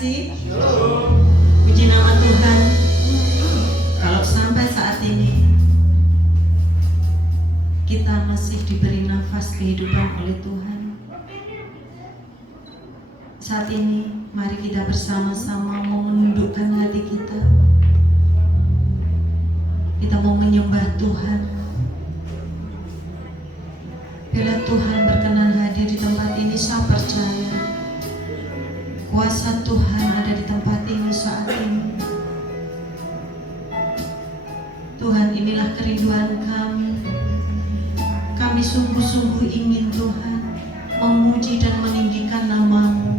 kasih. Puji nama Tuhan. Kalau sampai saat ini kita masih diberi nafas kehidupan oleh Tuhan, saat ini mari kita bersama-sama mau menundukkan hati kita. Kita mau menyembah Tuhan. Bila Tuhan berkenan hadir di tempat ini, saya percaya kuasa Tuhan ada di tempat ini saat ini. Tuhan, inilah kerinduan kami. Kami sungguh-sungguh ingin Tuhan memuji dan meninggikan nama-Mu.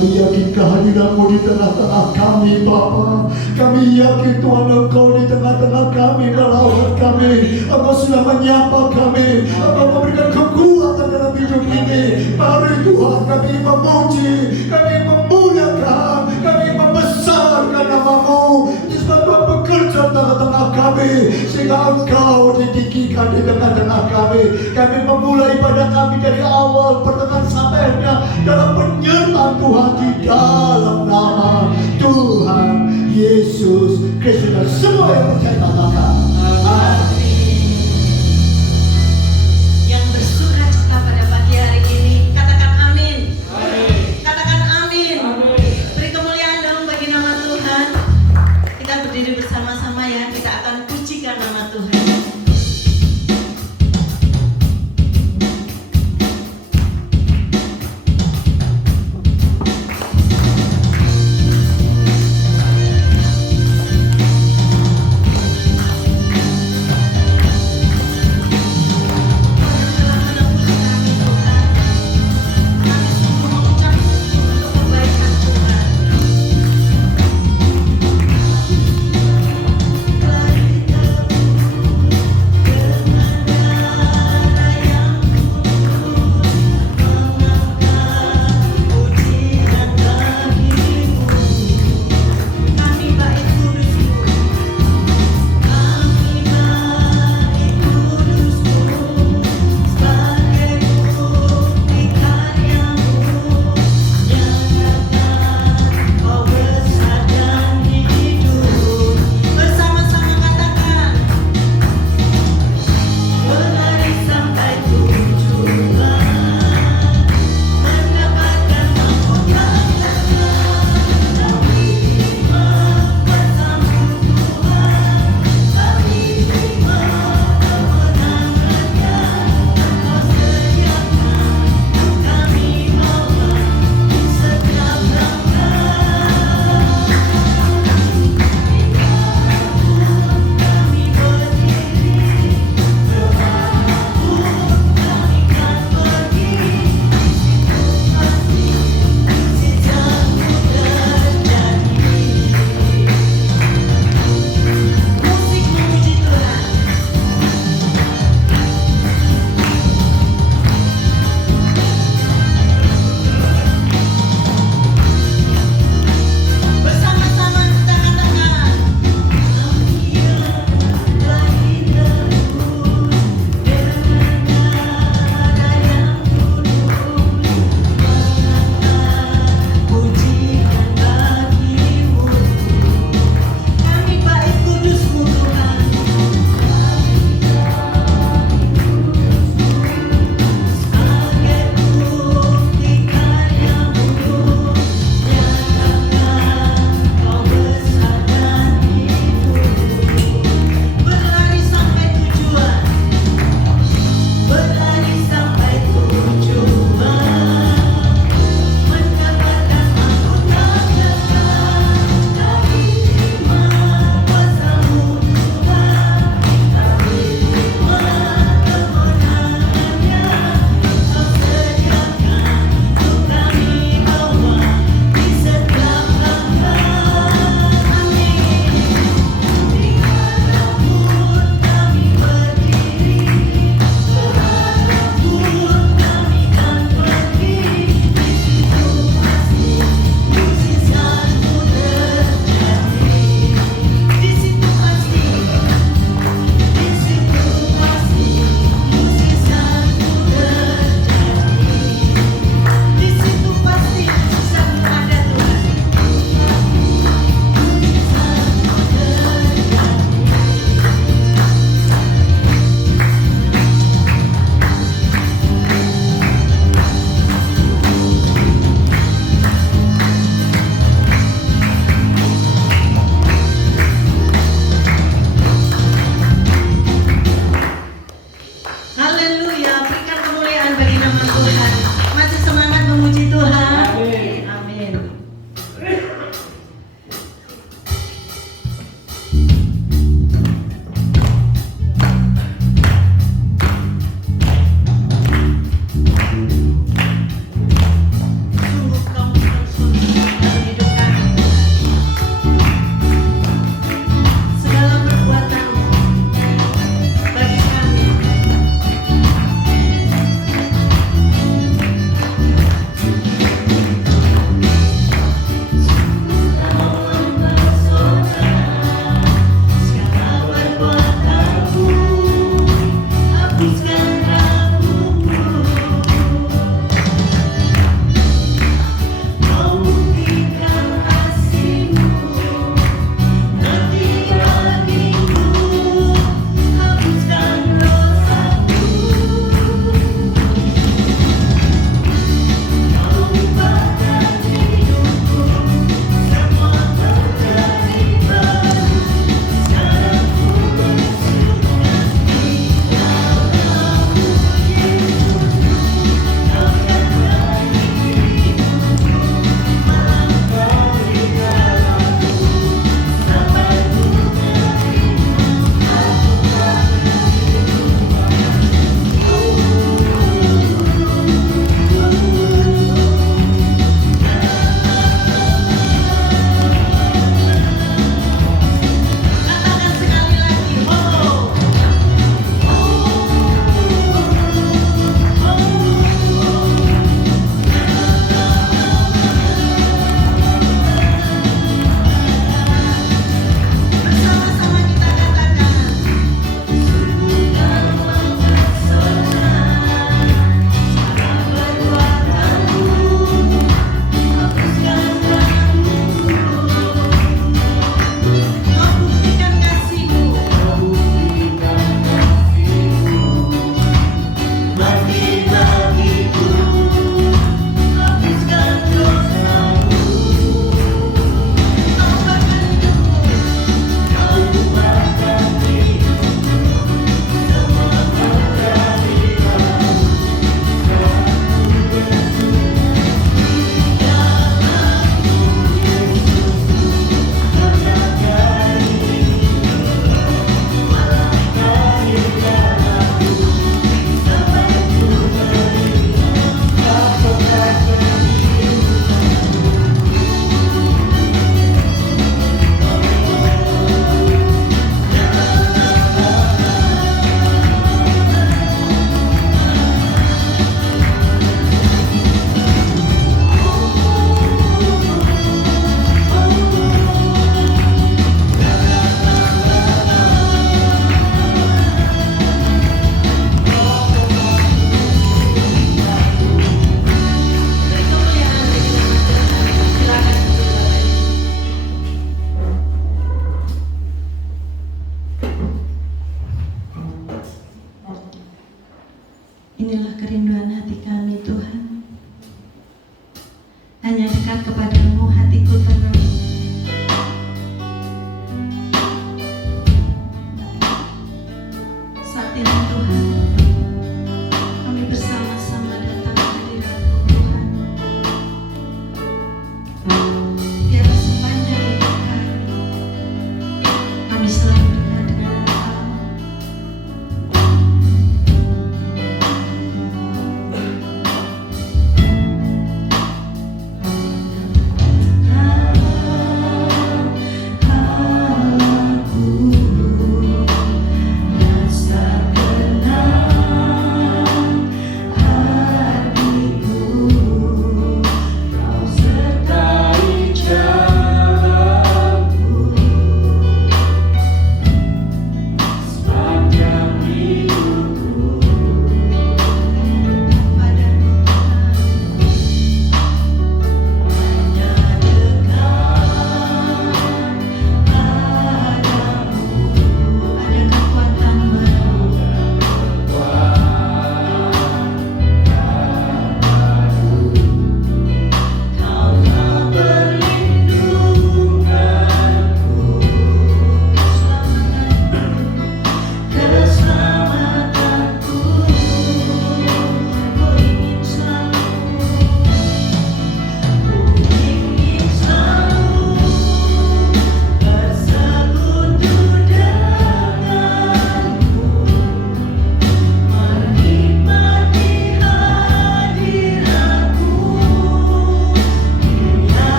Kami yakin kehadiran-Mu di tengah-tengah kami, Bapa. Kami yakin Tuhan Engkau di tengah-tengah kami, merawat kami. Engkau sudah menyapa kami. Engkau memberikan kekuatan dalam hidup ini. Mari Tuhan, kami memuji, kami memuliakan, kami membesarkan nama-Mu. Sebab Tuhan bekerja di tengah-tengah kami, sehingga Engkau ditinggikan di tengah-tengah kami. Kami memulai ibadah kami dari awal, pertengahan sampai akhirnya dalam penyertaan Tuhan di dalam nama Tuhan Yesus Kristus. Dan semua yang percaya katakan amin. Yang bersuka cita pada pagi hari ini, katakan amin. Katakan amin. Beri kemuliaan dong bagi nama Tuhan. Kita berdiri bersama-sama ya, kita akan pujikan nama Tuhan.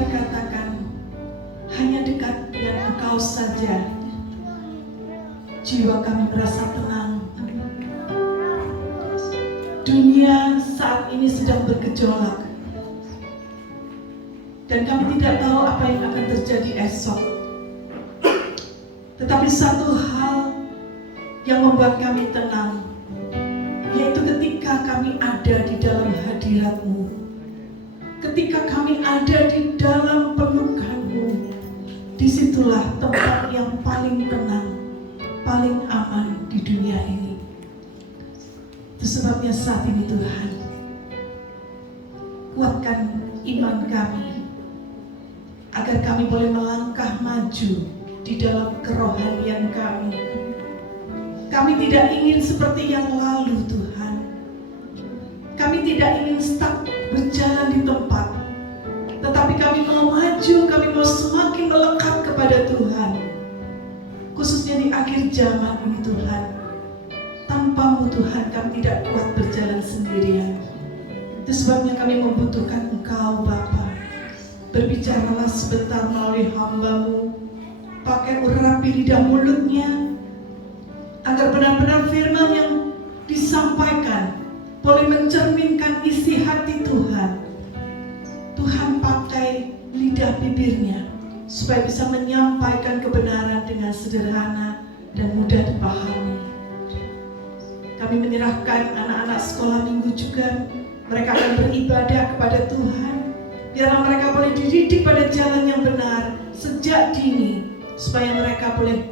dikatakan hanya dekat dengan Engkau saja jiwa kami merasa tenang. Dunia saat ini sedang bergejolak dan kami tidak tahu apa yang akan terjadi esok. Tetapi satu hal yang membuat kami tenang, yaitu ketika kami ada di dalam hadirat-Mu, ketika kami ada di dalam pelukan-Mu, disitulah tempat yang paling tenang, paling aman di dunia ini. Itu sebabnya saat ini Tuhan, kuatkan iman kami, agar kami boleh melangkah maju di dalam kerohanian kami. Kami tidak ingin seperti yang lalu Tuhan. Kami tidak ingin stuck berjalan di tempat, tetapi kami mau maju, kami mau semakin melekat kepada Tuhan. Khususnya di akhir zaman ini Tuhan. Tanpa-Mu Tuhan kami tidak kuat berjalan sendirian. Itu sebabnya kami membutuhkan Engkau Bapa. Berbicaralah sebentar melalui hamba-Mu. Pakai urapi lidah mulutnya, agar benar-benar firman yang disampaikan boleh mencerminkan isi hati Tuhan. Tuhan pakai lidah bibirnya supaya bisa menyampaikan kebenaran dengan sederhana dan mudah dipahami. Kami menyerahkan anak-anak sekolah minggu juga. Mereka akan beribadah kepada Tuhan. Biarlah mereka boleh dididik pada jalan yang benar sejak dini, supaya mereka boleh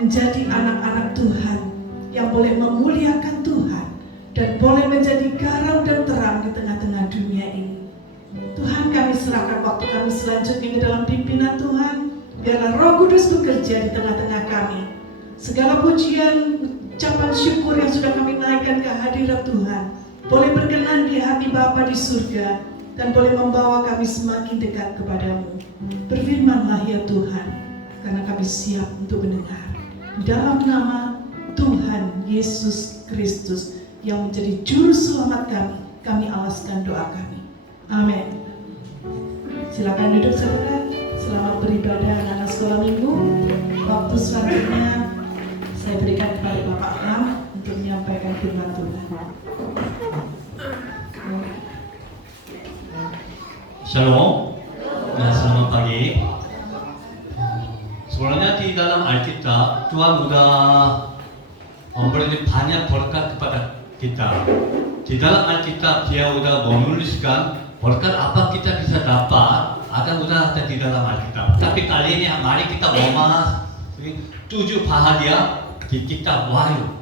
menjadi anak-anak Tuhan yang boleh memuliakan Tuhan dan boleh menjadi garam dan terang di tengah-tengah dunia ini. Tuhan, kami serahkan waktu kami selanjutnya ke dalam pimpinan Tuhan. Biarlah Roh Kudus bekerja di tengah-tengah kami. Segala pujian, ucapan syukur yang sudah kami naikkan ke hadirat Tuhan boleh berkenan di hati Bapa di surga dan boleh membawa kami semakin dekat kepadamu. Berfirmanlah ya Tuhan, karena kami siap untuk mendengar. Dalam nama Tuhan Yesus Kristus yang menjadi juru selamat kami, kami alaskan doa kami. Amin. Silakan duduk saudara. Selamat beribadah anak-anak sekolah minggu. Waktu selanjutnya saya berikan kepada Bapak Am untuk menyampaikan firman Tuhan. Shalom. Nah, selamat pagi. Sebenarnya di dalam Alkitab Tuhan sudah memberi banyak berkat kepada kita. Di dalam Alkitab Dia sudah menuliskan berkat apa kita bisa dapat, akan sudah ada di dalam Alkitab. Tapi kali ini mari kita membahas 7 bahagia di kitab Wahyu.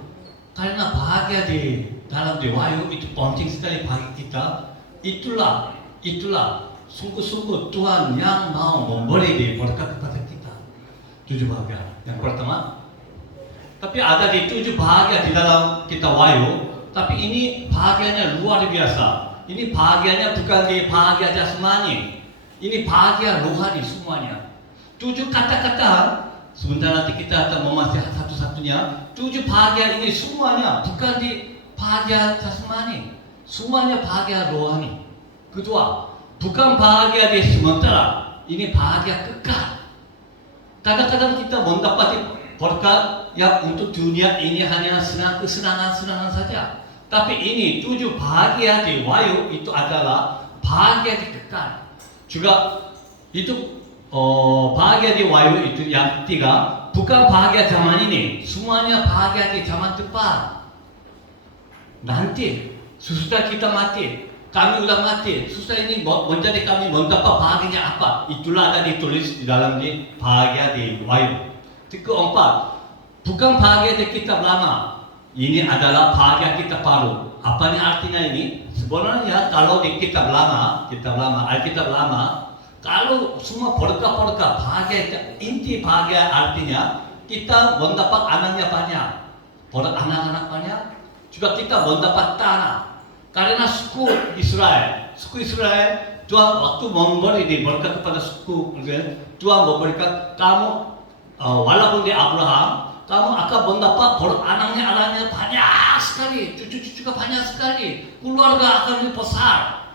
Karena bahagia di dalam di Wahyu itu penting sekali bagi kita. Itulah sungguh-sungguh Tuhan yang mau memberi di berkat kepada kita. 7 bahagia. Yang pertama, tapi ada di 7 bahagia di dalam kitab Wahyu, tapi ini bahagianya luar biasa. Ini bahagianya bukan di bahagia jasmani, ini bahagia rohani semuanya. 7 kata-kata, sebentar nanti kita akan memahami satu-satunya. 7 bahagia ini semuanya bukan di bahagia jasmani, semuanya bahagia rohani. Kedua, bukan bahagia di sementara, ini bahagia kekal. Kadang-kadang kita mendapati berkat yang untuk dunia ini hanya kesenangan saja. Tapi ini 7 bahagia di Wahyu itu adalah bahagia di kekal. Juga itu bahagia di Wahyu itu yang ketiga, bukan bahagia zaman ini, semuanya bahagia di zaman depan. Nanti sesudah kita mati, kami sudah mati, susah ini menjadi kami mendapat bahagianya apa? Itulah ada ditulis di dalam di bahagia di Wahyu. Keempat, bukan bahagia di kitab lama. Ini adalah bahagia kita baru. Apanya artinya ini? Sebenarnya kalau di kitab lama, Alkitab lama, kalau semua berkah-berkah bahagia, inti bahagia artinya kita mendapat anaknya banyak, anak-anak banyak, juga kita mendapat tanah. Karena suku Israel, Tuhan waktu memberi berkat kepada suku Israel, Tuhan memberikan kamu, walaupun di Abraham, kamu akan mendapat anaknya banyak sekali, cucu-cucu banyak sekali, keluarga akan lebih besar.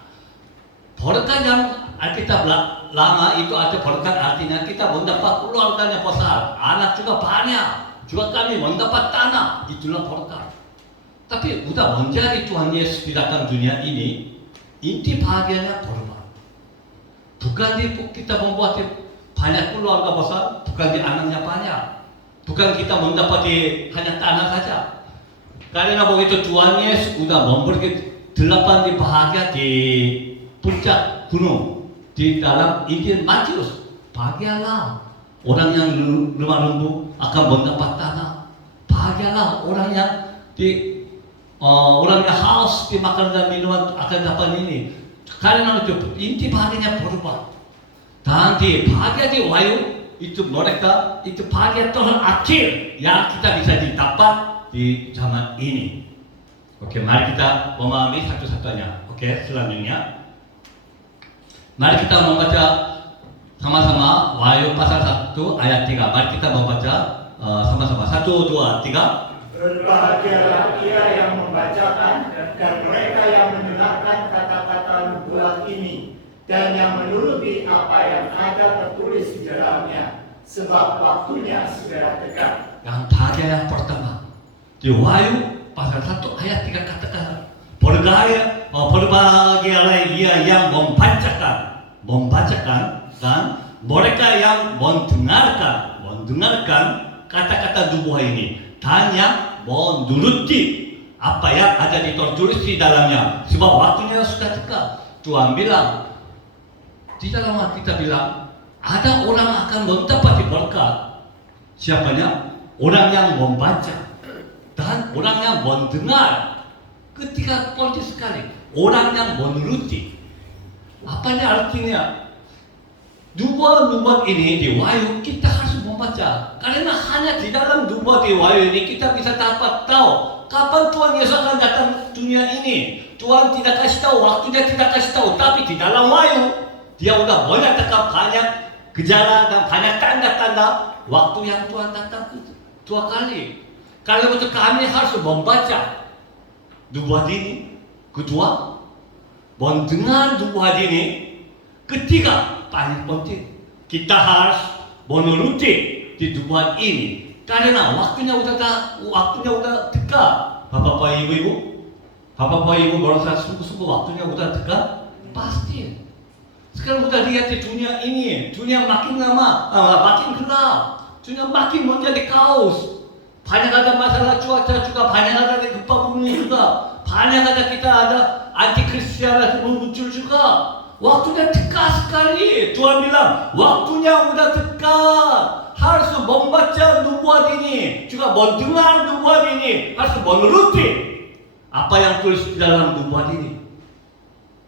Berkat yang Alkitab lama itu ada berkat, artinya kita mendapat keluarganya besar, anak juga banyak, juga kami mendapat tanah, itulah berkat. Tapi udah menjadi Tuhan Yesus di datang dunia ini, inti bahagianya berubah. Bukan kita membuat banyak keluarga besar, bukan di anaknya banyak, bukan kita mendapati hanya tanah saja. Karena begitu Tuhan Yesus sudah memberi 8 bahagia di puncak gunung. Di dalam Injil Matius, bahagialah orang yang lemah lembut akan mendapat tanah. Bahagialah orang yang orang yang haus di makanan dan minuman akan dapat ini. Karena itu inti bahagianya berubah. Dan di bahagia di wahyu itu mereka itu bahagia Tuhan akhir yang kita bisa didapat di zaman ini. Oke, mari kita memahami satu-satunya. Oke, selanjutnya. Mari kita membaca sama-sama Wahyu pasal 1 ayat 3. Mari kita membaca sama-sama. 1, 2, 3. Berbahagialah ia yang membacakan dan mereka yang mendengarkan kata-kata nubuat ini dan yang menuruti apa yang ada tertulis di dalamnya, sebab waktunya segera dekat. Yang bahagia yang pertama di Wahyu pasal 1 ayat 3 katakan berbahagialah ia yang membacakan dan mereka yang mendengarkan kata-kata nubuat ini dan yang menuruti apa yang ada tertulis di dalamnya, sebab waktunya sudah dekat. Tuhan bilang di dalam kita bilang ada orang akan mendapat berkat. Siapanya? Orang yang membaca dan orang yang mendengar. Ketika penting sekali orang yang menuruti. Apanya artinya? Nubuat ini di Wahyu kita harus membaca. Karena hanya di dalam nubuat di Wahyu ini kita bisa dapat tahu kapan Tuhan Yesus akan datang dunia ini. Tuhan tidak kasih tahu, waktunya tidak kasih tahu. Tapi di dalam Wahyu dia udah menyatakan banyak gejala dan banyak tanda-tanda waktu yang Tuhan datang itu 2 kali. Kalau betul kami harus membaca nubuat ini. Kedua, mendengar nubuat ini. Ketiga, paling penting kita harus menuruti di nubuat ini. Karena waktunya udah dekat. Bapak Ibu merasa sungguh-sungguh waktunya udah dekat? Pasti. Sekarang udah lihat di dunia ini, dunia makin lama, makin gelap, dunia makin menjadi kaos. Banyak ada masalah cuaca juga, banyak ada gempa bumi juga, banyak ada kita ada anti-Kristianisme muncul juga. Waktunya dekat sekali. Tuhan bilang waktunya udah dekat. Harus membaca nubuat ini, juga mendengar nubuat ini, harus menuruti apa yang tulis di dalam nubuat ini.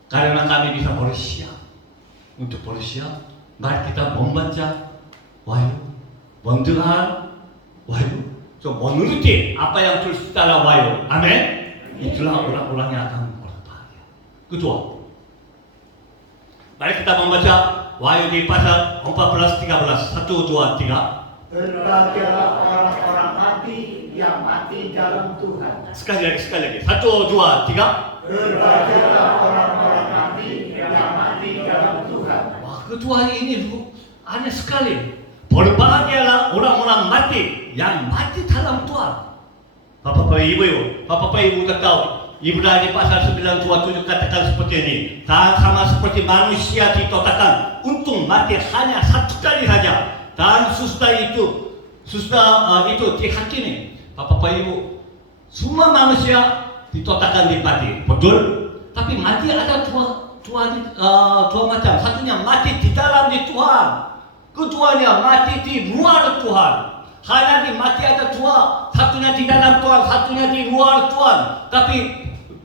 Karena kami bisa bersiap. Untuk bersiap, mari kita membaca Wahyu, mendengar Wahyu, so menuruti apa yang tulis di dalam Wahyu. Amin. Itulah orang-orang yang akan berbahagia. Kedua, mari kita membaca Wahyu di pasal 14-13. 1, 2, 3. Berbahagialah orang-orang mati yang mati dalam Tuhan. Sekali lagi. 1, 2, 3. Berbahagialah orang-orang mati yang mati dalam Tuhan. Wah, kedua ini aneh sekali. Berbahagialah orang-orang mati yang mati dalam Tuhan. Bapak Ibu udah tahu. Ibrani pasal 9:27 katakan seperti ini. Dan sama seperti manusia ditotakan untuk mati hanya 1 kali saja. Dan sesudah itu dihakimi. Bapak Ibu, semua manusia ditotakan di mati, betul? Tapi mati ada dua macam. Satunya mati di dalam di Tuhan. Keduanya mati di luar Tuhan. Hanya di mati ada 2. Satunya di dalam Tuhan, satunya di luar Tuhan. Tapi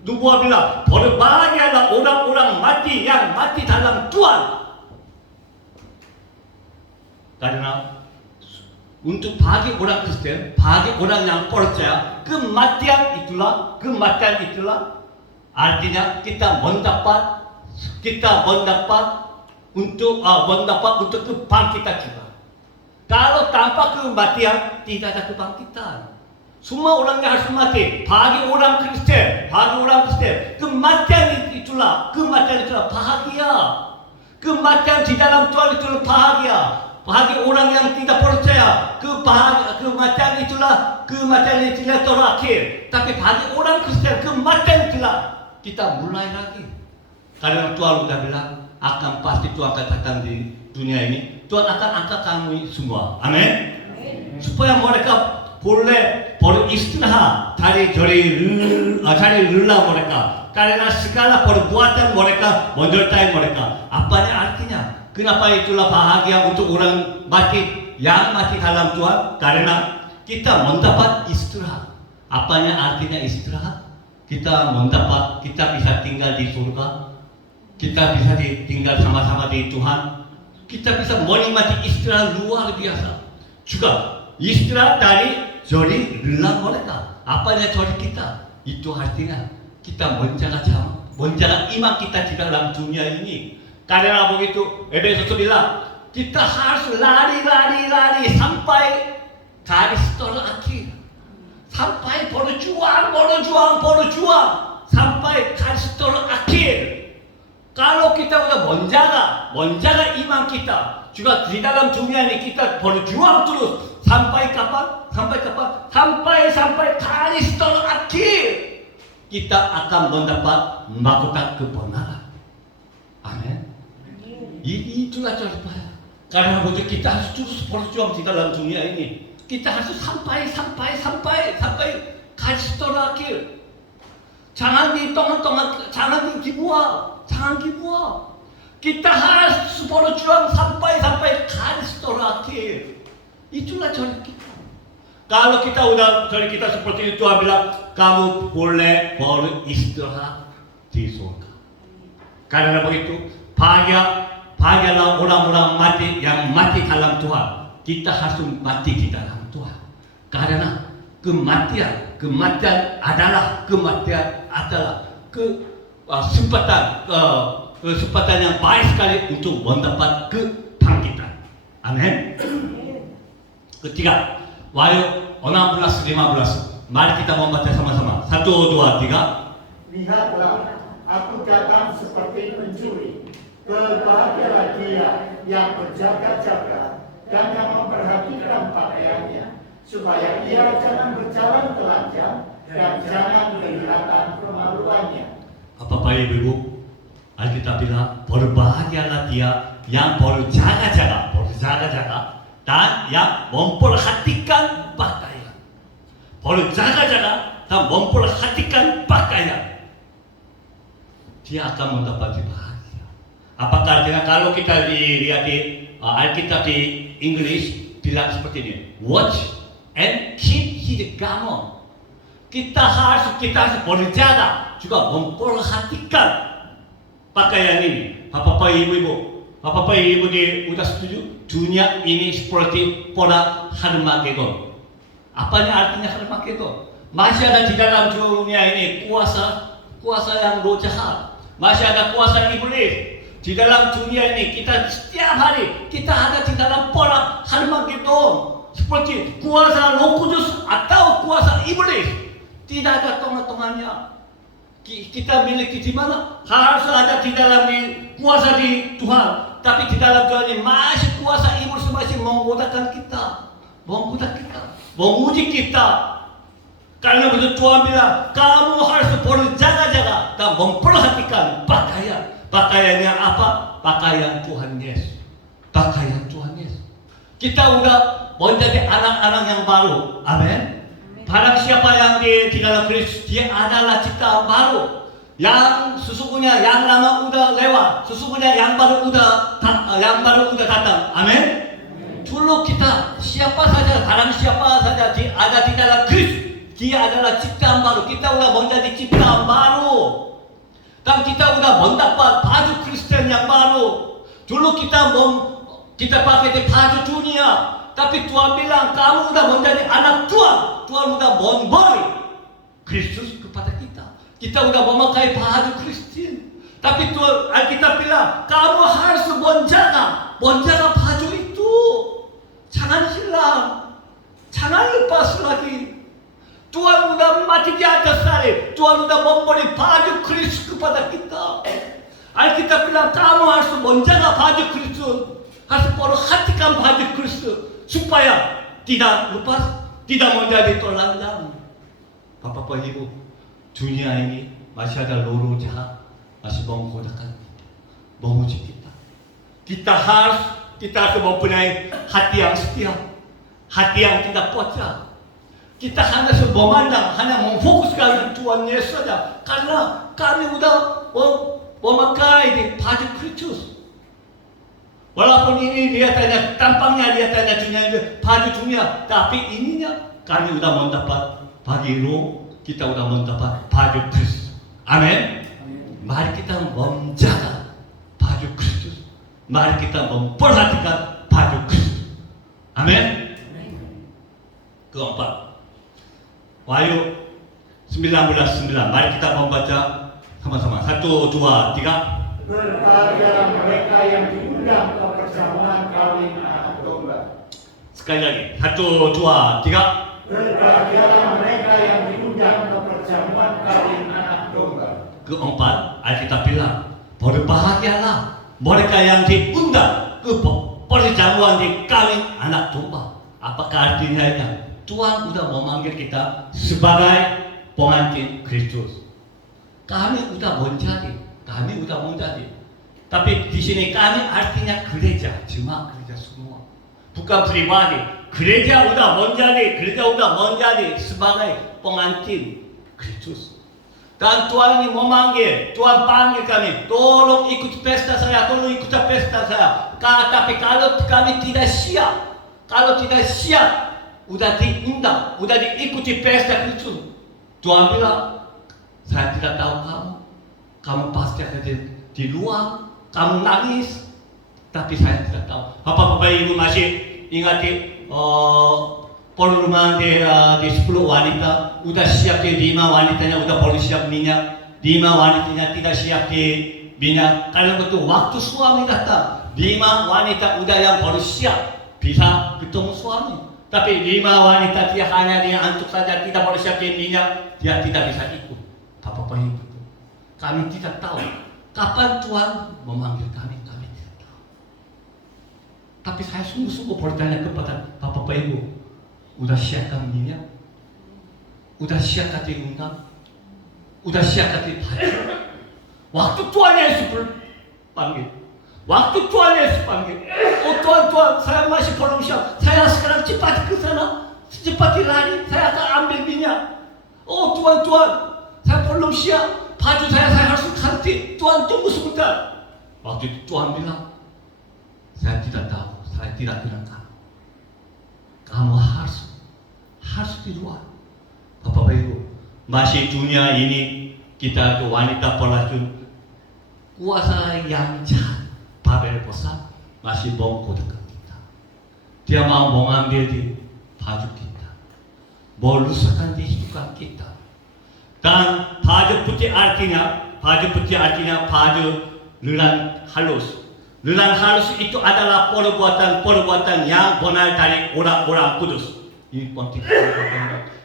nubuat bilang berbahagialah orang-orang mati yang mati dalam Tuhan. Karena untuk bagi orang Kristen, bagi orang yang percaya, kematian itulah artinya kita mendapat untuk kebangkitan juga. Kalau tanpa kematian tidak ada kebangkitan. Semua orang yang harus mati. Bagi orang Kristen, kematian itulah bahagia. Kematian di dalam Tuhan itu bahagia. Bahagia orang yang tidak percaya. Kematian itulah terakhir. Tapi bagi orang Kristen kematian itulah kita mulai lagi. Karena Tuhan sudah bilang akan pasti Tuhan akan datang di dunia ini. Tuhan akan angkat kami semua. Amin. Supaya mereka boleh beristirahat dari lelah mereka. Karena segala perbuatan mereka menyertai mereka. Apanya artinya? Kenapa itulah bahagia untuk orang mati yang mati dalam Tuhan? Karena kita mendapat istirahat. Apanya artinya istirahat? Kita bisa tinggal di surga. Kita bisa tinggal sama-sama di Tuhan. Kita bisa menikmati istirahat luar biasa. Juga istirahat dari lelah mereka. Apanya kita? Itu artinya kita menjaga iman kita di dalam dunia ini. Karena begitu, Efesus bilang kita harus lari sampai garis terakhir. Sampai berjuang sampai garis terakhir. Kalau kita sudah menjaga iman kita, juga di dalam dunia ini kita berjuang terus sampai kapan? Sampai garis terakhir. Kita akan mendapat mahkota kebenaran. Amin. Itulah ceritanya. Karena begitu kita harus terus berjuang di dalam dunia ini. Kita harus sampai garis terakhir. Jangan di tengah-tengah, jangan dibuang. Kita harus berjuang sampai garis terakhir. Itulah cara kita. Kalau kita seperti itu, Tuhan bilang kamu boleh beristirahat di surga. Karena begitu, bahagialah orang-orang mati yang mati dalam Tuhan. Kita harus mati di dalam Tuhan. Karena kematian adalah kesempatan yang baik sekali untuk mendapat kebangkitan. Amin. Ketiga, Wahyu 16:15. Mari kita membaca sama-sama. 1, 2, 3. Lihatlah, aku datang seperti pencuri. Berbahagialah dia yang berjaga-jaga dan yang memperhatikan pakaiannya, supaya ia jangan berjalan telanjang dan jangan kelihatan kemaluannya. Bapak Ibu, Alkitab bilang berbahagialah dia yang berjaga-jaga dan yang memperhatikan pakaian. Berjaga-jaga dan memperhatikan pakaian. Dia akan mendapat bahagia. Apakah artinya kalau kita lihat di Alkitab di Inggris bilang seperti ini, watch and keep his garment. Kita harus berjaga juga memperhatikan pakaian ini. Bapak Ibu sudah setuju? Dunia ini seperti perang Harmagedon. Apanya artinya Harmagedon? Masih ada di dalam dunia ini kuasa yang roh jahat. Masih ada kuasa iblis. Di dalam dunia ini kita setiap hari kita ada di dalam perang Harmagedon. Seperti kuasa Roh Kudus atau kuasa iblis. Tidak ada tengah-tengahnya. Kita miliki di mana? Harus ada di dalam kuasa di Tuhan. Tapi di dalam Tuhan ini masih kuasa iblis masih menggodakan kita, menguji kita. Karena begitu Tuhan bilang, kamu harus berjaga-jaga dan memperhatikan pakaiannya apa? Pakaian Tuhan Yesus. Kita udah menjadi anak-anak yang baru. Amin. Barang siapa yang di dalam Kristus, dia adalah ciptaan baru. Yang sesungguhnya yang lama udah lewat, sesungguhnya yang baru udah datang. Amin. Dulu kita siapa saja ada di dalam Kristus, dia adalah ciptaan baru. Kita udah menjadi ciptaan baru. Dan kita udah mendapat baju Kristen yang baru. Dulu kita pakai di baju dunia, tapi Tuhan bilang kamu udah menjadi anak Tuhan. Tuhan udah memberi Kristus kepada kita. Kita udah memakai baju Kristen. Tapi Tuhan Alkitab bilang kamu harus menjaga baju itu. Jangan hilang, jangan lepas lagi. Tuhan udah mati di atas salib. Tuhan udah memberi baju Kristus kepada kita. Alkitab bilang kamu harus menjaga baju Kristus, harus perhatikan baju Kristus supaya tidak lepas, tidak menjadi telanjang. Bapak Ibu, dunia ini masih ada loro jahat, masih menggodakan kita, menguji kita. Kita harus mempunyai hati yang setia, hati yang tidak pecah. Kita hanya memandang, hanya memfokuskan Tuhan Yesus saja, karena kami sudah memakai di baju Kristus. Walaupun ini lihatannya, tampangnya lihatannya baju dunia, tapi ininya kami sudah mendapat bagi roh, kita sudah mendapat baju Kristus. Amin. Mari kita menjaga baju Kristus. Mari kita memperhatikan baju Kristus. Amin. Keempat, Wahyu 19:9. Mari kita membaca sama-sama. 1, 2, 3. Berbahagia mereka yang diundang ke perjamuan kawin anak domba. Sekali lagi. 1, 2, 3. Berbahagia mereka yang diundang ke perjamuan kawin anak domba. Keempat, Alkitab bilang, berbahagialah mereka yang diundang ke perjamuan di kawin anak domba. Apakah artinya? Tuhan sudah memanggil kita sebagai pengantin Kristus. Kami sudah menjadi. Tapi di sini kami artinya gereja, cuma gereja semua. Bukan pribadi. Gereja sudah menjadi sebagai pengantin Kristus. Dan Tuhan ini memanggil, Tuhan panggil kami, tolong ikut pesta saya, Tapi kalau kami tidak siap, udah diundang, udah diikuti pesta Kristus, Tuhan bilang, saya tidak tahu kamu pasti akan di luar, kamu nangis, tapi saya tidak tahu. Bapak Ibu masih ingat perlumbaan di 10 wanita, udah siap di 5 wanitanya, udah baru siap minyak, 5 wanitanya tidak siap di minyak. Karena betul waktu suami datang, 5 wanita udah yang baru siap bisa ketemu suami. Tapi 5 wanita dia hanya dia antuk saja, tidak boleh siap di minyak, dia tidak bisa ikut. Bapak Ibu, kami tidak tahu kapan Tuhan memanggil kami tidak tahu. Tapi saya sungguh-sungguh bertanya kepada Bapak Ibu, udah siapkan minyak? Udah siapkan diundang? Udah siapkan dipanggil? Waktu Tuhan Yesus panggil, oh Tuhan, saya masih belum siap. Saya sekarang cepat ke sana, cepat lari, saya akan ambil minyak. Oh Tuhan, saya belum siap. Baju saya harus ganti. Tuhan, tunggu sebentar. Waktu itu Tuhan bilang, saya tidak tahu, saya tidak bilang kamu. Kamu harus di luar. Bapak Ibu, masih dunia ini kita itu wanita pelacur, kuasa yang jahat, Babel besar masih menggodakan kita. Dia mau mengambil di baju kita, merusakkan kehidupan kita. Dan baju putih artinya baju lelan halus. Lelan halus itu adalah perbuatan yang benar dari orang-orang kudus. Ini penting.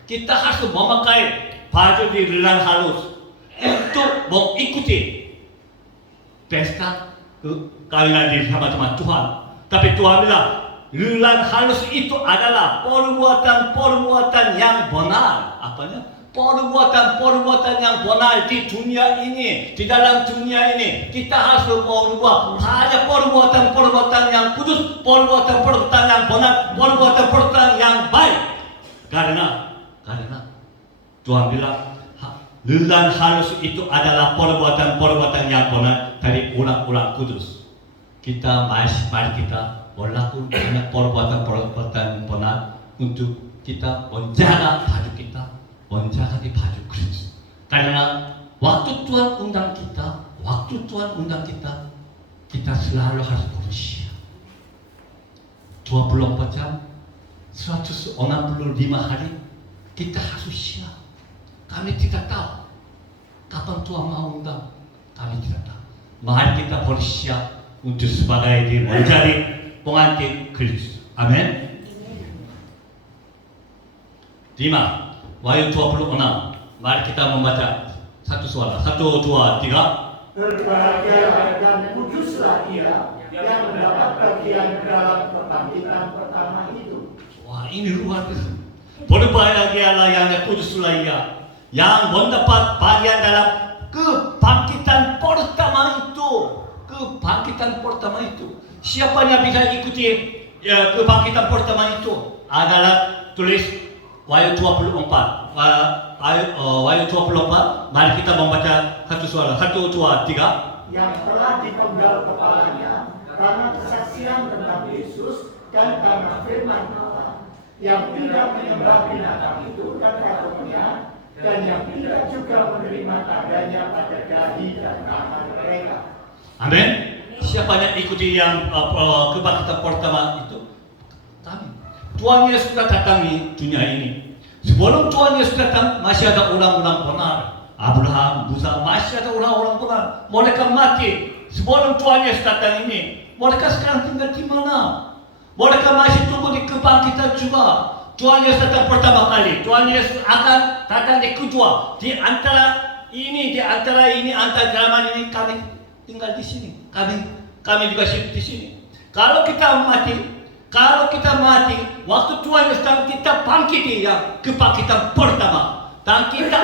Kita harus memakai baju di lelan halus untuk mengikuti pesta kawinan di sama-sama Tuhan. Tapi Tuhan bilang, lelan halus itu adalah perbuatan yang benar. Apanya? Perbuatan yang benar di dunia ini, di dalam dunia ini kita harus berubah. Hanya perbuatan yang kudus, perbuatan yang benar, perbuatan yang baik. Karena Tuhan bilang, lelan halus itu adalah perbuatan yang benar dari orang-orang kudus. Mari kita melakukan banyak perbuatan benar untuk kita menjaga baju kita, menjaga di baju Kristus. Karena waktu Tuhan undang kita, kita selalu harus bersiap. 24 jam, 165 hari, kita harus siap. Kami tidak tahu kapan Tuhan mau undang, kami tidak tahu. Mari kita bersiap untuk sebagai menjadi pengantin Kristus. Amin. 5. Wahyu 26. Mari kita membaca satu suara. 1, 2, 3. Berbahagialah dan kuduslah ia yang mendapat bagian dalam kebangkitan pertama itu. Wah, ini luar biasa. Berbahagialah yang kuduslah ia yang mendapat bagian dalam kebangkitan pertama itu. Kebangkitan pertama itu. Siapa yang bisa ikuti kebangkitan pertama itu? Adalah tulis Wahyu 24. Wahyu 24. Mari kita membaca satu suara. 1, 2, 3. Yang telah dipenggal kepalanya karena kesaksian tentang Yesus dan karena firman Allah, yang tidak menyembah binatang itu dan ratunya, dan yang tidak juga menerima tandanya pada dahi dan tangan mereka. Amin. Siapa yang ikuti yang kebangkitan pertama itu? Kami. Tuhan Yesus sudah datangi dunia ini. Sebelum Tuhan Yesus datang, masih ada orang-orang benar. Abraham, Musa, masih ada orang-orang benar. Mereka mati sebelum Tuhan Yesus datang ini. Mereka sekarang tinggal di mana? Mereka masih tunggu di kebangkitan juga. Tuhan Yesus datang pertama kali. Tuhan Yesus akan datang di kedua. Di antara ini, antara zaman ini kami tinggal di sini. Kami juga di sini. Kalau kita mati, waktu Tuhan Yesus datang, kita bangkit yang kebangkitan pertama. Dan kita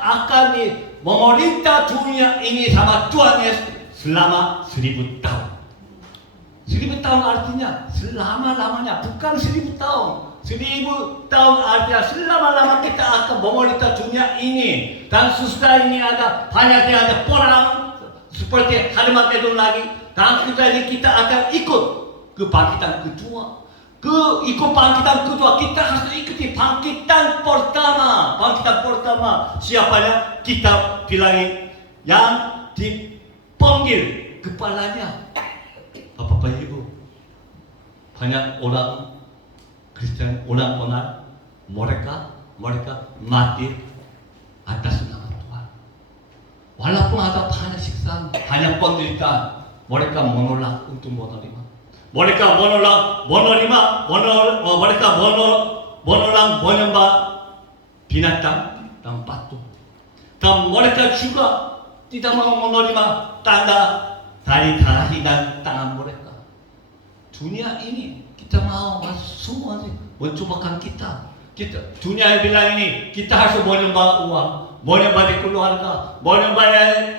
akan memerintah dunia ini sama Tuhan Yesus selama 1000 tahun. 1000 tahun artinya selama-lamanya, bukan 1000 tahun. 1000 tahun artinya selama-lama kita akan memerintah dunia ini. Dan sesudah ini banyak perang seperti Harmagedon lagi. Dan sesudah ini kita akan ikut kebangkitan kedua. Ikut bangkitan kedua, kita harus ikuti bangkitan pertama. Bangkitan pertama, siapanya? Kita bilangin yang dipanggil kepalanya. Bapak Ibu, banyak orang Kristen, orang benar, mereka mati atas nama Tuhan. Walaupun ada banyak siksaan, banyak penderitaan, mereka menolak untuk menerima. Mereka menolak menyembah binatang dan batu. Dan mereka juga tidak mau menerima tanda dari dahi dan tangan mereka. Dunia ini kita mau semua mencobakan kita. Dunia bilang ini kita harus menyembah uang, menyembah di keluarga, menyembah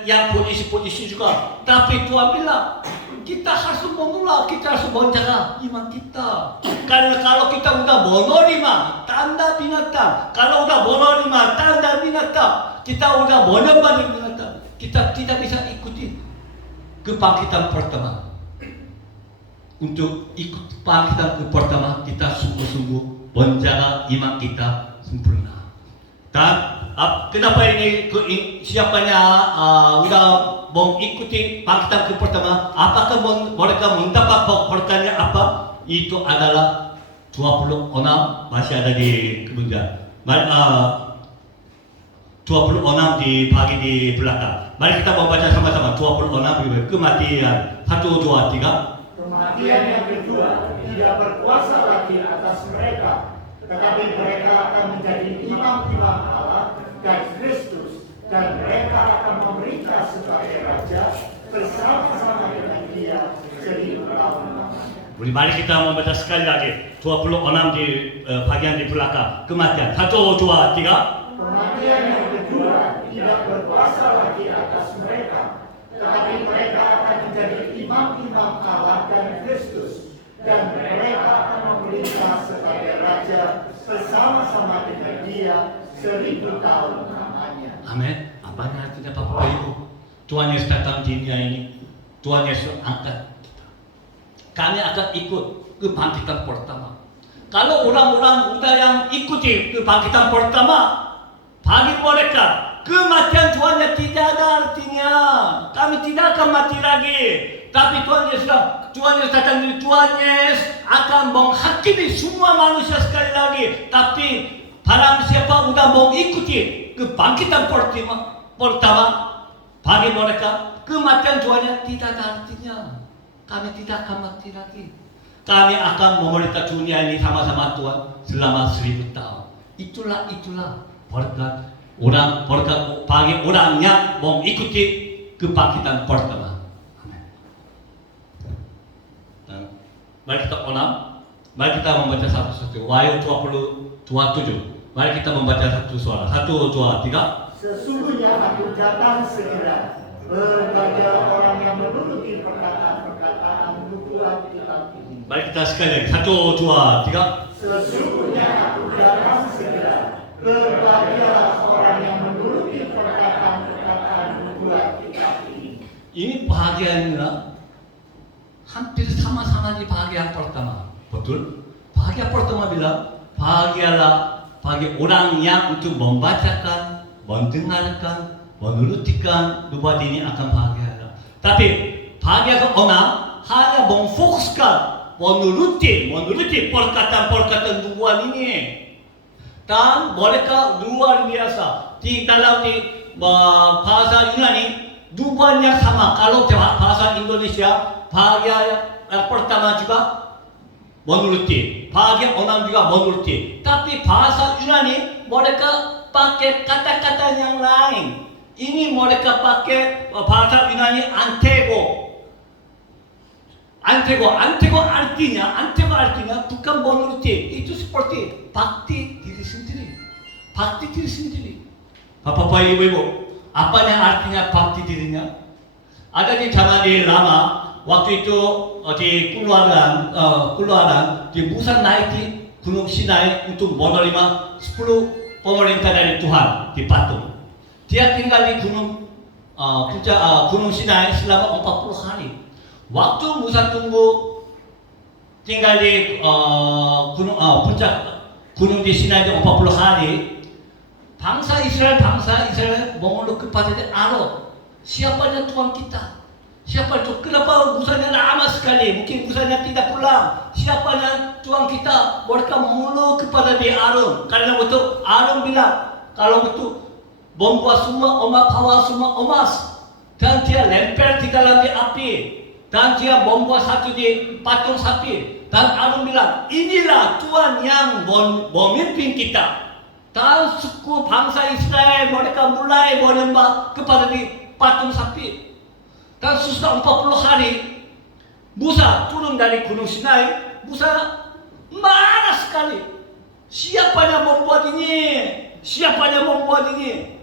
yang posisi juga. Tapi Tuhan bilang kita harus menolak, kita harus menjaga iman kita. Karena kalau kita sudah menerima tanda binatang, kalau sudah menerima tanda binatang, kita sudah menyembah binatang, kita tidak bisa ikuti kebangkitan pertama. Untuk ikut bangkitan pertama, kita sungguh-sungguh menjaga iman kita sempurna. Dan kenapa ini siapanya sudah mengikuti bangkitan pertama? Apakah mereka mendapat berkahnya apa? Itu adalah 26 masih ada di kemudian. 26 dibagi di belakang. Mari kita membaca sama-sama 26 kematian 1, 2, 3. Kematian yang kedua tidak berkuasa lagi atas mereka, tetapi mereka akan menjadi imam-imam Allah dan Kristus, dan mereka akan memerintah sebagai raja bersama-sama dengan Dia 1000 tahun. Mari kita membaca sekali lagi 26 di bagian di belakang. Kematian 1, 2, 3. Kematian yang kedua tidak berkuasa lagi atas mereka, tetapi mereka akan menjadi imam-imam Allah dan Kristus, dan mereka akan memerintah sebagai raja bersama-sama dengan Dia 1000 tahun lamanya. Amin. Apa artinya Bapak Ibu? Tuhan Yesus datang di dunia ini. Tuhan Yesus angkat kita. Kami akan ikut kebangkitan pertama. Kalau orang-orang udah yang ikuti kebangkitan pertama, bagi mereka kematian Tuhan tidak ada artinya. Kami tidak akan mati lagi. Tapi Tuhan Yesus datang dari Tuhan Yesus akan menghakimi semua manusia sekali lagi. Tapi barang siapa sudah mau ikuti kebangkitan pertama, bagi mereka kematian Tuhan tidak ada artinya. Kami tidak akan mati lagi. Kami akan memerintah dunia ini sama-sama Tuhan selama 1000 tahun. Itulah berkat bagi orang yang mengikuti kebangkitan pertama. Mari kita onam, mari kita membaca satu-satu. Wahyu 20:27. Mari kita membaca satu suara. 1, 2, 3. Sesungguhnya aku datang segera. Berbahagia orang yang menuruti perkataan-perkataan nubuat kitab ini. Mari kita sekali lagi. 1, 2, 3. Sesungguhnya aku datang segera. Berbahagia orang yang menuruti perkataan-perkataan nubuat kitab ini. Ini bahagianya hampir sama-sama di bahagia pertama. Betul? Bahagia pertama bilang, bahagialah bagi orang yang untuk membacakan, mendengarkan, menurutikan nubuat ini akan bahagia. Tapi bahagia ke-6 hanya memfokuskan, menuruti perkataan-perkataan nubuat ini. Dan mereka luar biasa. Di dalam bahasa Yunani nubuatnya sama. Kalau bahasa Indonesia bahagia yang pertama juga menuruti, bahagia orang juga menuruti. Tapi bahasa Yunani mereka pakai kata-kata yang lain. Ini mereka pakai bahasa Yunani antego. Antego artinya bukan menuruti. Itu seperti bakti diri sendiri. Bakti diri sendiri. Bapak-bapak, ibu-ibu, apa yang artinya bakti dirinya? Ada di zaman di lama, waktu itu di keluaran di Musa naik di Gunung Sinai untuk menerima 10 pemerintah dari Tuhan di patung. Dia tinggal di Gunung Sinai selama 40 hari. Waktu Musa tunggu tinggal di puncak Gunung di Sinai 40 hari, bangsa Israel mengeluh kepada Allah, siapanya Tuhan kita? Siapa itu? Kenapa Musanya lama sekali? Mungkin Musanya tidak pulang. Siapanya Tuhan kita? Mereka mengeluh kepada dia Aaron. Karena betul Aaron bilang, kalau betul membuat semua bawa semua emas dan dia lempar di dalam api dan dia membuat satu di patung sapi. Dan Aaron bilang, inilah Tuhan yang memimpin kita. Dan suku bangsa Israel mereka mulai menyembah kepada di patung sapi. Dan sesudah 40 hari Musa turun dari Gunung Sinai. Musa marah sekali. Siapa yang membuat ini? Siapa yang membuat ini?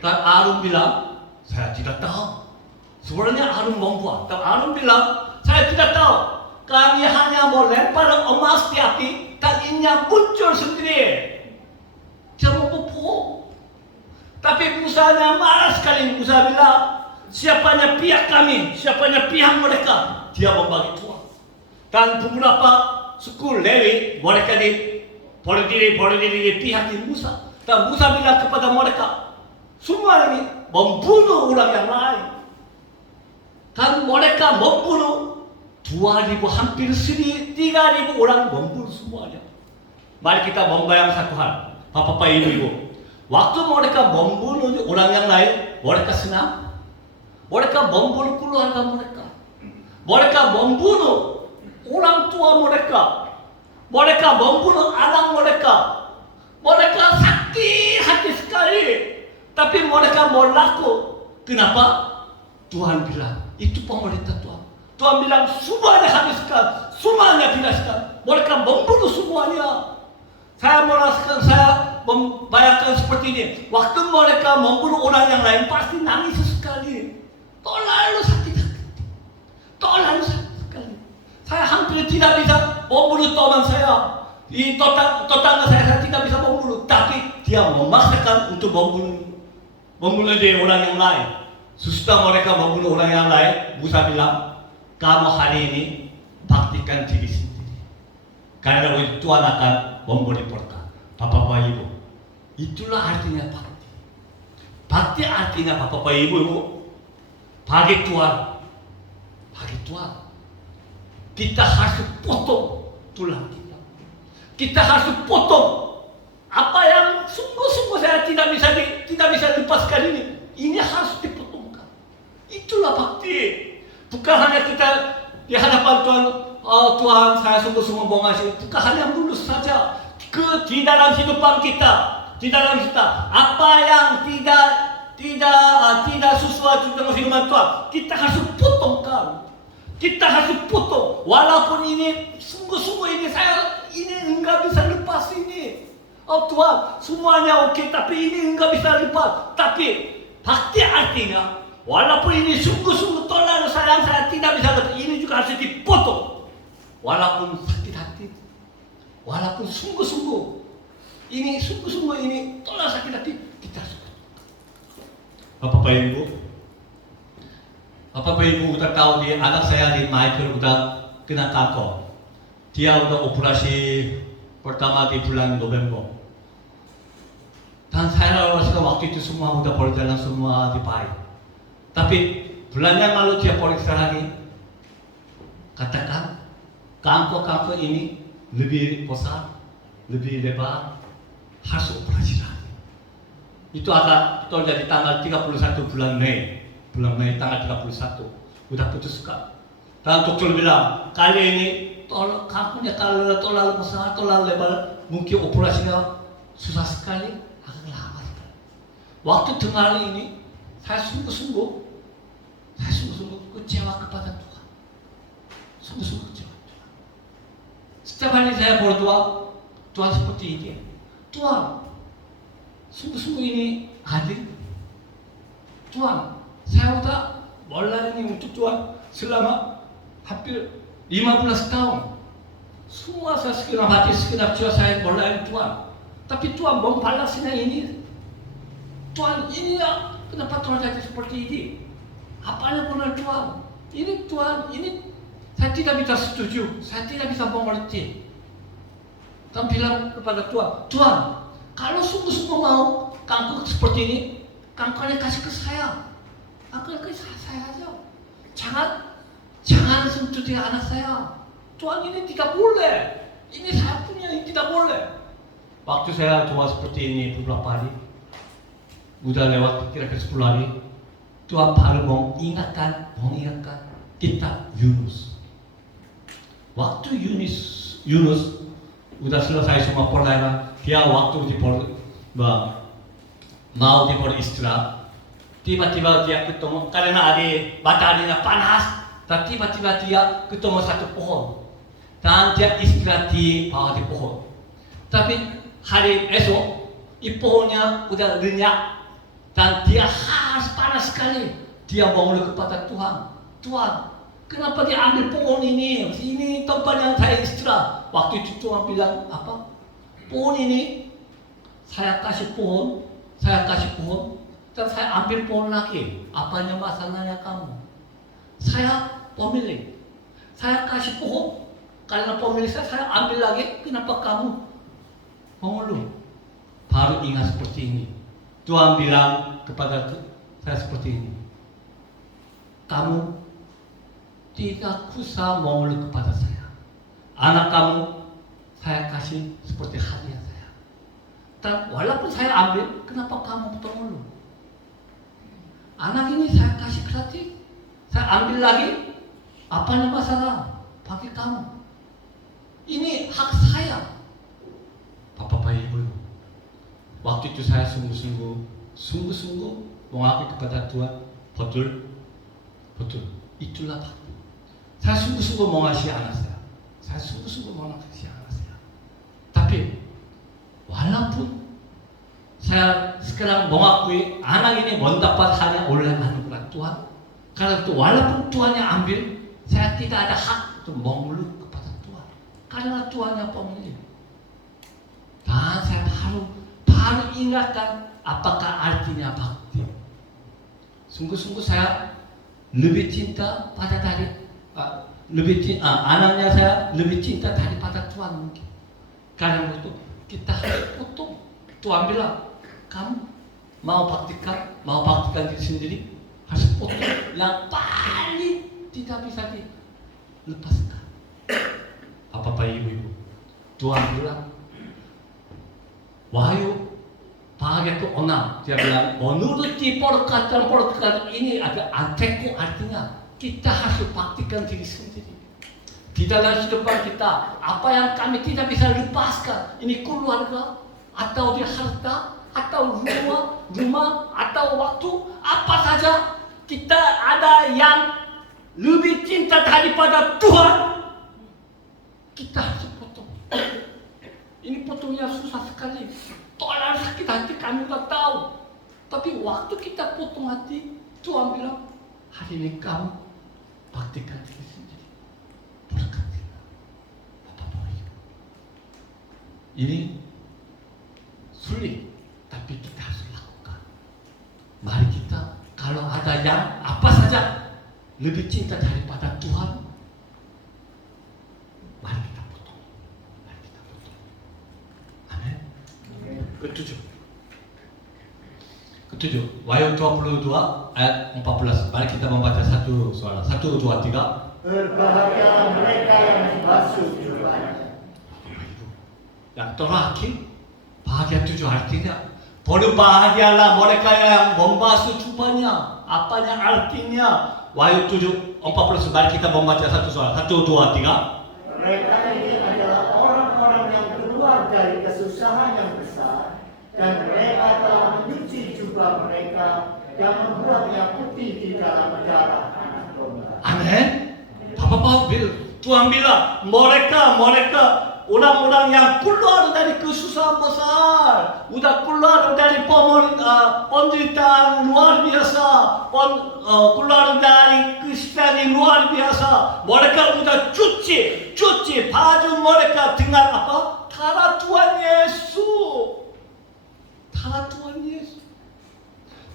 Dan Aaron bilang, saya tidak tahu. Sebenarnya Aaron membuat. Dan Aaron bilang, saya tidak tahu. Kami hanya mau lempar emas di api dan ini muncul sendiri. Dia membohong. Tapi Musa marah sekali. Musa bilang, siapanya pihak kami, siapanya pihak mereka, dia membagi Tuhan. Dan beberapa suku Lewi, mereka berdiri di pihak Musa. Dan Musa bilang kepada mereka, semua ini membunuh orang yang lain. Dan mereka membunuh 2.000, hampir 3.000 orang membunuh semuanya. Mari kita membayang satu hal, Bapak-bapak, Ibu-ibu. Waktu mereka membunuh orang yang lain, mereka senang. Mereka membunuh keluarga mereka. Mereka membunuh orang tua mereka. Mereka membunuh anak mereka. Mereka sakit hati sekali. Tapi mereka mau laku. Kenapa? Tuhan bilang, itu pemerintah Tuhan. Tuhan bilang, semuanya habiskan. Semuanya binaskan. Mereka membunuh semuanya. Saya merasakan, saya membayangkan seperti ini. Waktu mereka membunuh orang yang lain, pasti nangis sekali. Terlalu sakit sekali. Saya hampir tidak bisa membunuh teman saya. Di tetangga saya tidak bisa membunuh. Tapi dia memaksakan untuk membunuh dia orang yang lain. Sesudah mereka membunuh orang yang lain, Musa bilang, kamu hari ini baktikan diri sendiri. Karena Tuhan akan memberi berkat. Bapak-bapak, Ibu, itulah artinya bakti. Bakti artinya, Bapak-bapak, Ibu, bagi Tuhan, kita harus potong tulang kita. Kita harus potong apa yang sungguh-sungguh saya tidak bisa lepaskan ini. Ini harus dipotongkan. Itulah bakti. Bukan hanya kita di hadapan Tuhan, Tuhan saya sungguh-sungguh mengasihi. Bukan hanya mulus saja. Di dalam hidupan kita, apa yang tidak tidak sesuatu dengan firman Tuhan. Kita harus potongkan. Kita harus potong. Walaupun ini sungguh-sungguh ini enggak bisa lepas ini. Oh Tuhan, semuanya oke, tapi ini enggak bisa lepas. Tapi pasti artinya, walaupun ini sungguh-sungguh tolak sayang saya tidak bisa lepas, ini juga harus dipotong. Walaupun sakit hati, walaupun sungguh-sungguh ini tolak sakit hati, kita harus potong. Bapak Ibu udah tahu anak saya Michael udah kena kanker. Dia udah operasi pertama di bulan November. Dan saya rasa waktu itu semua udah berjalan semua baik. Tapi bulan yang lalu dia periksa lagi. Katakan kanker ini lebih besar, lebih lebar, harus operasi lagi. Itu akan terjadi tanggal 31 bulan Mei. Bulan Mei tanggal 31 udah putuskan. Dan dokter bilang kali ini kankernya kalau terlalu besar, terlalu lebar, mungkin operasinya susah sekali, akan lama sekali. Waktu dengar ini, saya sungguh-sungguh kecewa kepada Tuhan. Sungguh-sungguh kecewa Tuhan. Setiap hari saya berdoa, Tuhan seperti ini. Tuhan, sungguh-sungguh ini hadir. Tuhan, saya udah mulai ini untuk Tuhan selama hampir 15 tahun. Semua saya segenap hati, segenap jiwa saya mulai Tuhan. Tapi Tuhan membalasnya ini. Tuhan ini ya, kenapa terjadi seperti ini? Apanya benar Tuhan? Ini Tuhan, ini saya tidak bisa setuju, saya tidak bisa mengerti. Dan bilang kepada Tuhan, Tuhan, kalau sungguh-sungguh mau kanker seperti ini, kankernya kasih ke saya. Kanker ke saya aja. Jangan sentuh dia anak saya. Tuhan ini tidak boleh. Ini saya punya, ini tidak boleh. Waktu saya coba seperti ini beberapa hari, udah lewat kira-kira 10 hari, Tuhan baru mengingatkan kita Yunus. Waktu Yunus udah selesai semua pelayanan, dia waktu mau beristirahat, tiba-tiba dia ketemu karena mataharinya panas, dan tiba-tiba dia ketemu satu pohon. Dan dia istirahat di bawah di pohon. Tapi hari esok, pohonnya udah lenyap dan dia harus panas sekali. Dia mengeluh kepada Tuhan. Tuhan, kenapa dia ambil pohon ini? Ini tempat yang saya istirahat. Waktu itu Tuhan bilang apa? Pohon ini saya kasih pohon, dan saya ambil pohon lagi. Apanya masalahnya kamu? Saya pemilik. Saya kasih pohon. Karena pemilik saya ambil lagi, kenapa kamu mengeluh? Baru ingat seperti ini. Tuhan bilang kepada saya seperti ini. Kamu tidak usah mengeluh kepada saya. Anak kamu saya kasih seperti hadiah saya. Dan walaupun saya ambil, kenapa kamu mengeluh? Anak ini saya kasih gratis. Saya ambil lagi, apanya masalah? Bagi kamu. Ini hak saya. Bapak Ibu, waktu itu saya sungguh-sungguh mengakui kepada Tuhan, betul, itulah Pak. Saya sungguh-sungguh mengasihi anak saya. Tapi walaupun saya sekarang mengakui anak ini mendapat hanya oleh anugerah Tuhan, karena itu walaupun Tuhan yang ambil, saya tidak ada hak untuk mengeluh kepada Tuhan, karena Tuhan yang pemilik. Dan saya baru ingatkan apakah artinya bakti. Sungguh-sungguh saya lebih cinta pada anaknya saya lebih cinta daripada Tuhan mungkin. Karena itu kita harus potong. Tuhan bilang, kamu mau baktikan diri sendiri, harus potong yang paling tidak bisa dilepaskan. Bapak Ibu, Tuhan bilang, Wahyu bahagian ke-6, dia bilang menuruti perkataan ini ada anteku, artinya kita harus baktikan diri sendiri. Di dalam kehidupan kita, apa yang kami tidak bisa lepaskan, ini keluarga, atau di harta, atau rumah, rumah atau waktu apa saja kita ada yang lebih cinta daripada Tuhan, kita harus potong. Ini potongnya susah sekali. Tolong sakit hati kami udah tahu. Tapi waktu kita potong hati, Tuhan bilang, hari ini kamu praktikkan diri sendiri. Berkatilah. Bapak boleh. Ini sulit, tapi kita harus lakukan. Mari kita, kalau ada yang apa saja lebih cinta daripada Tuhan, mari kita potong. Mari kita potong. Amin. Ketujuh. Wahyu 22 ayat 14. Mari kita membaca satu suara. 1, 2, 3. Berbahagia mereka yang dibasuh jubahnya. Yang terakhir, bahagia 7 artinya berbahagialah mereka yang membasuh jubahnya. Apanya artinya? Wahyu 7, 14. Mari kita membaca satu suara. 1, 2, 3. Mereka ini adalah orang-orang yang keluar dari kesusahan yang besar, dan mereka telah mencuci jubah mereka dan membuatnya putih di dalam darah anak domba. Amin. Tuhan bilang mereka orang-orang yang keluar dari kesusahan besar, udah keluar dari penderitaan luar biasa, keluar dari kesusahan yang luar biasa. Mereka udah cuci baju mereka dengan apa? Darah Tuhan Yesus. Darah Tuhan Yesus.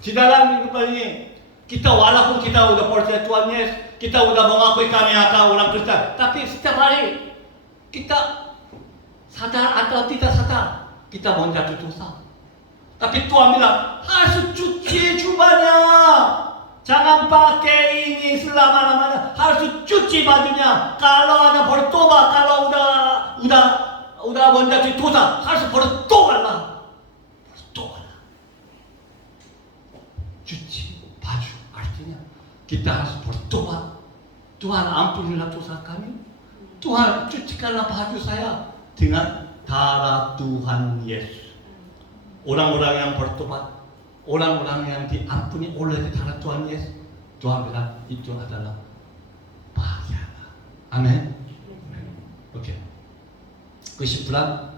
Di dalam hidup ini, kita walaupun kita udah percaya Tuhan Yesus, kita udah mengakui kami akan orang Kristen, tapi setiap hari kita sadar atau tidak sadar, kita menjadi dosa. Tapi Tuhan bilang, harus cuci jubahnya. Jangan pakai ini selama-lamanya. Harus cuci bajunya. Kalau ada bertobat, kalau udah menjadi dosa, harus bertobatlah. Bertobatlah. Cuci baju artinya kita harus bertobat. Tuhan ampunilah dosa kami. Tuhan cucikanlah baju saya dengan darah Tuhan Yesus. Orang-orang yang bertobat, orang-orang yang diampuni oleh darah Tuhan Yesus, Tuhan bilang itu adalah bahagia. Amin. Oke. Kesimpulan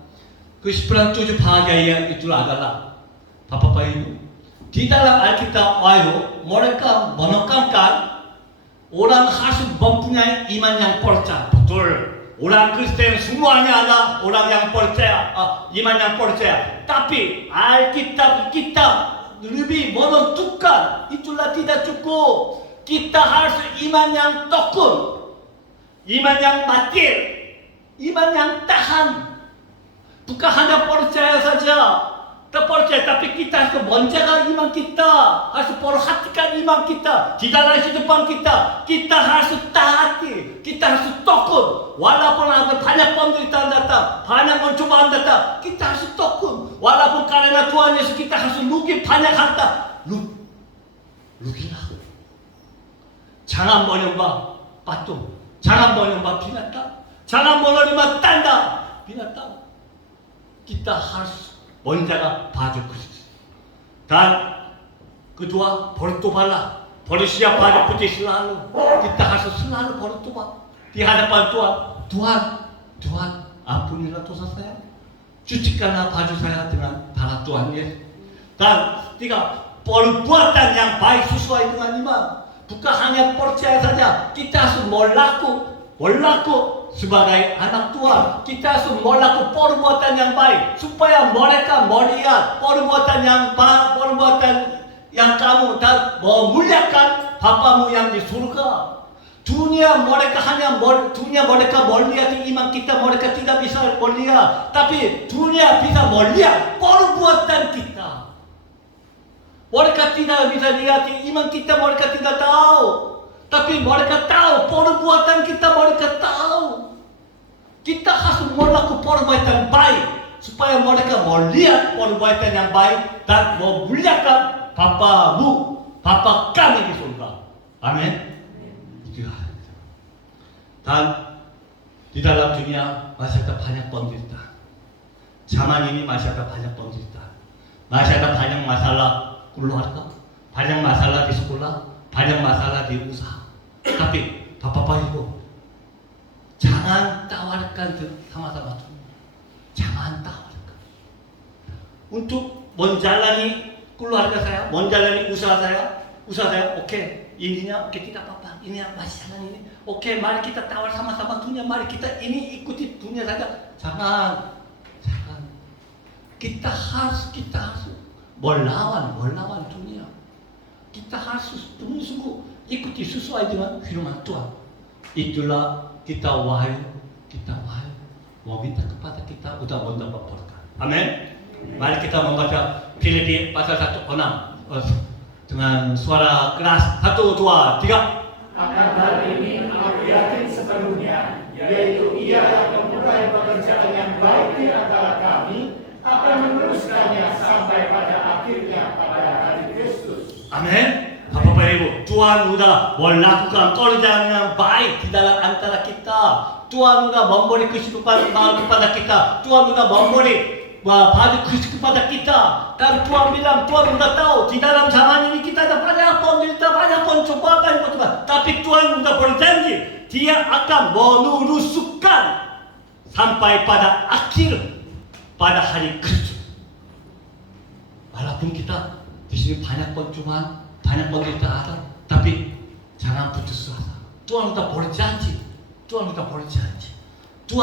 7 bahagia itu adalah Bapak Ibu, di dalam Alkitab Wahyu mereka menekankan orang harus mempunyai iman yang percaya. Betul. Orang Kristen semuanya ada orang yang percaya, iman yang percaya. Tapi Alkitab kita lebih menentukan, itulah tidak cukup. Kita harus iman yang tekun, iman yang mati, iman yang tahan. Bukan hanya percaya saja, terpercaya, tapi kita harus menjaga iman kita, harus perhatikan iman kita di dalam kehidupan kita. Kita harus taati, kita harus tekun. Walaupun ada banyak penderitaan datang, banyak pencobaan datang, kita harus tekun. Walaupun karena Tuhan Yesus kita harus rugi banyak harta, rugilah. Jangan menyembah patung, jangan menyembah binatang, jangan menerima tanda binatang. Kita harus menjaga baju Kristus. Dan kedua, bertobatlah. Bersiap baju putih selalu. Kita harus selalu bertobat di hadapan Tuhan. Tuhan, ampunilah dosa saya. Cucikanlah baju saya dengan darah Tuhan Yesus. Dan tiga, perbuatan yang baik sesuai dengan iman. Bukan hanya percaya saja. Kita harus berlaku sebagai anak Tuhan. Kita harus melakukan perbuatan yang baik supaya mereka melihat perbuatan yang baik, perbuatan yang kamu dan memuliakan Bapamu yang di surga. Dunia mereka melihat iman kita, mereka tidak bisa melihat, tapi dunia bisa melihat perbuatan kita. Mereka tidak bisa lihat iman kita, mereka tidak tahu. Tapi mereka tahu perbuatan kita, mereka tahu. Kita harus melakukan perbuatan baik supaya mereka melihat perbuatan yang baik dan memuliakan Bapamu, Bapa kami di surga. Amin. Dan di dalam dunia masih ada banyak penderitaan. Zaman ini masih ada banyak penderitaan. Masih ada banyak masalah keluarga, banyak masalah di sekolah, banyak masalah di usaha. Tapi Bapak Ibu, jangan tawarkan sama-sama. Jangan tawarkan. Untuk menjalani keluarga saya, menjalani usaha saya, oke, ininya oke, tidak apa-apa, ini masih jalan ini, oke, mari kita tawar sama-sama dunia, mari kita ini ikuti dunia saja. Jangan. Kita harus melawan dunia. Kita harus sungguh-sungguh ikuti sesuai dengan firman Tuhan. Itulah kita wahyu. Mau minta kepada kita udah mendapat berkat. Amin. Mari kita membaca Filipi pasal 1:6 dengan suara keras. 1, 2, 3. Akan hal ini aku yakin sepenuhnya, yaitu Ia yang memulai pekerjaan yang baik di antara kami akan meneruskannya sampai pada akhirnya pada hari Kristus. Amin. Bapak Ibu, Tuhan sudah melakukan pekerjaan yang baik di dalam antara kita. Tuhan sudah memberi kehidupan baru kepada kita. Tuhan sudah memberi baju khusus kepada kita. Dan Tuhan bilang, Tuhan sudah tahu di dalam zaman ini kita ada banyak penderitaan, banyak pencobaan, tapi Tuhan sudah berjanji Dia akan meneruskan sampai pada akhir, pada hari Kristus. Walaupun kita di sini banyak pencobaan, banyak penderitaan, tapi jangan putus asa. Tuhan sudah berjanji. Tuhan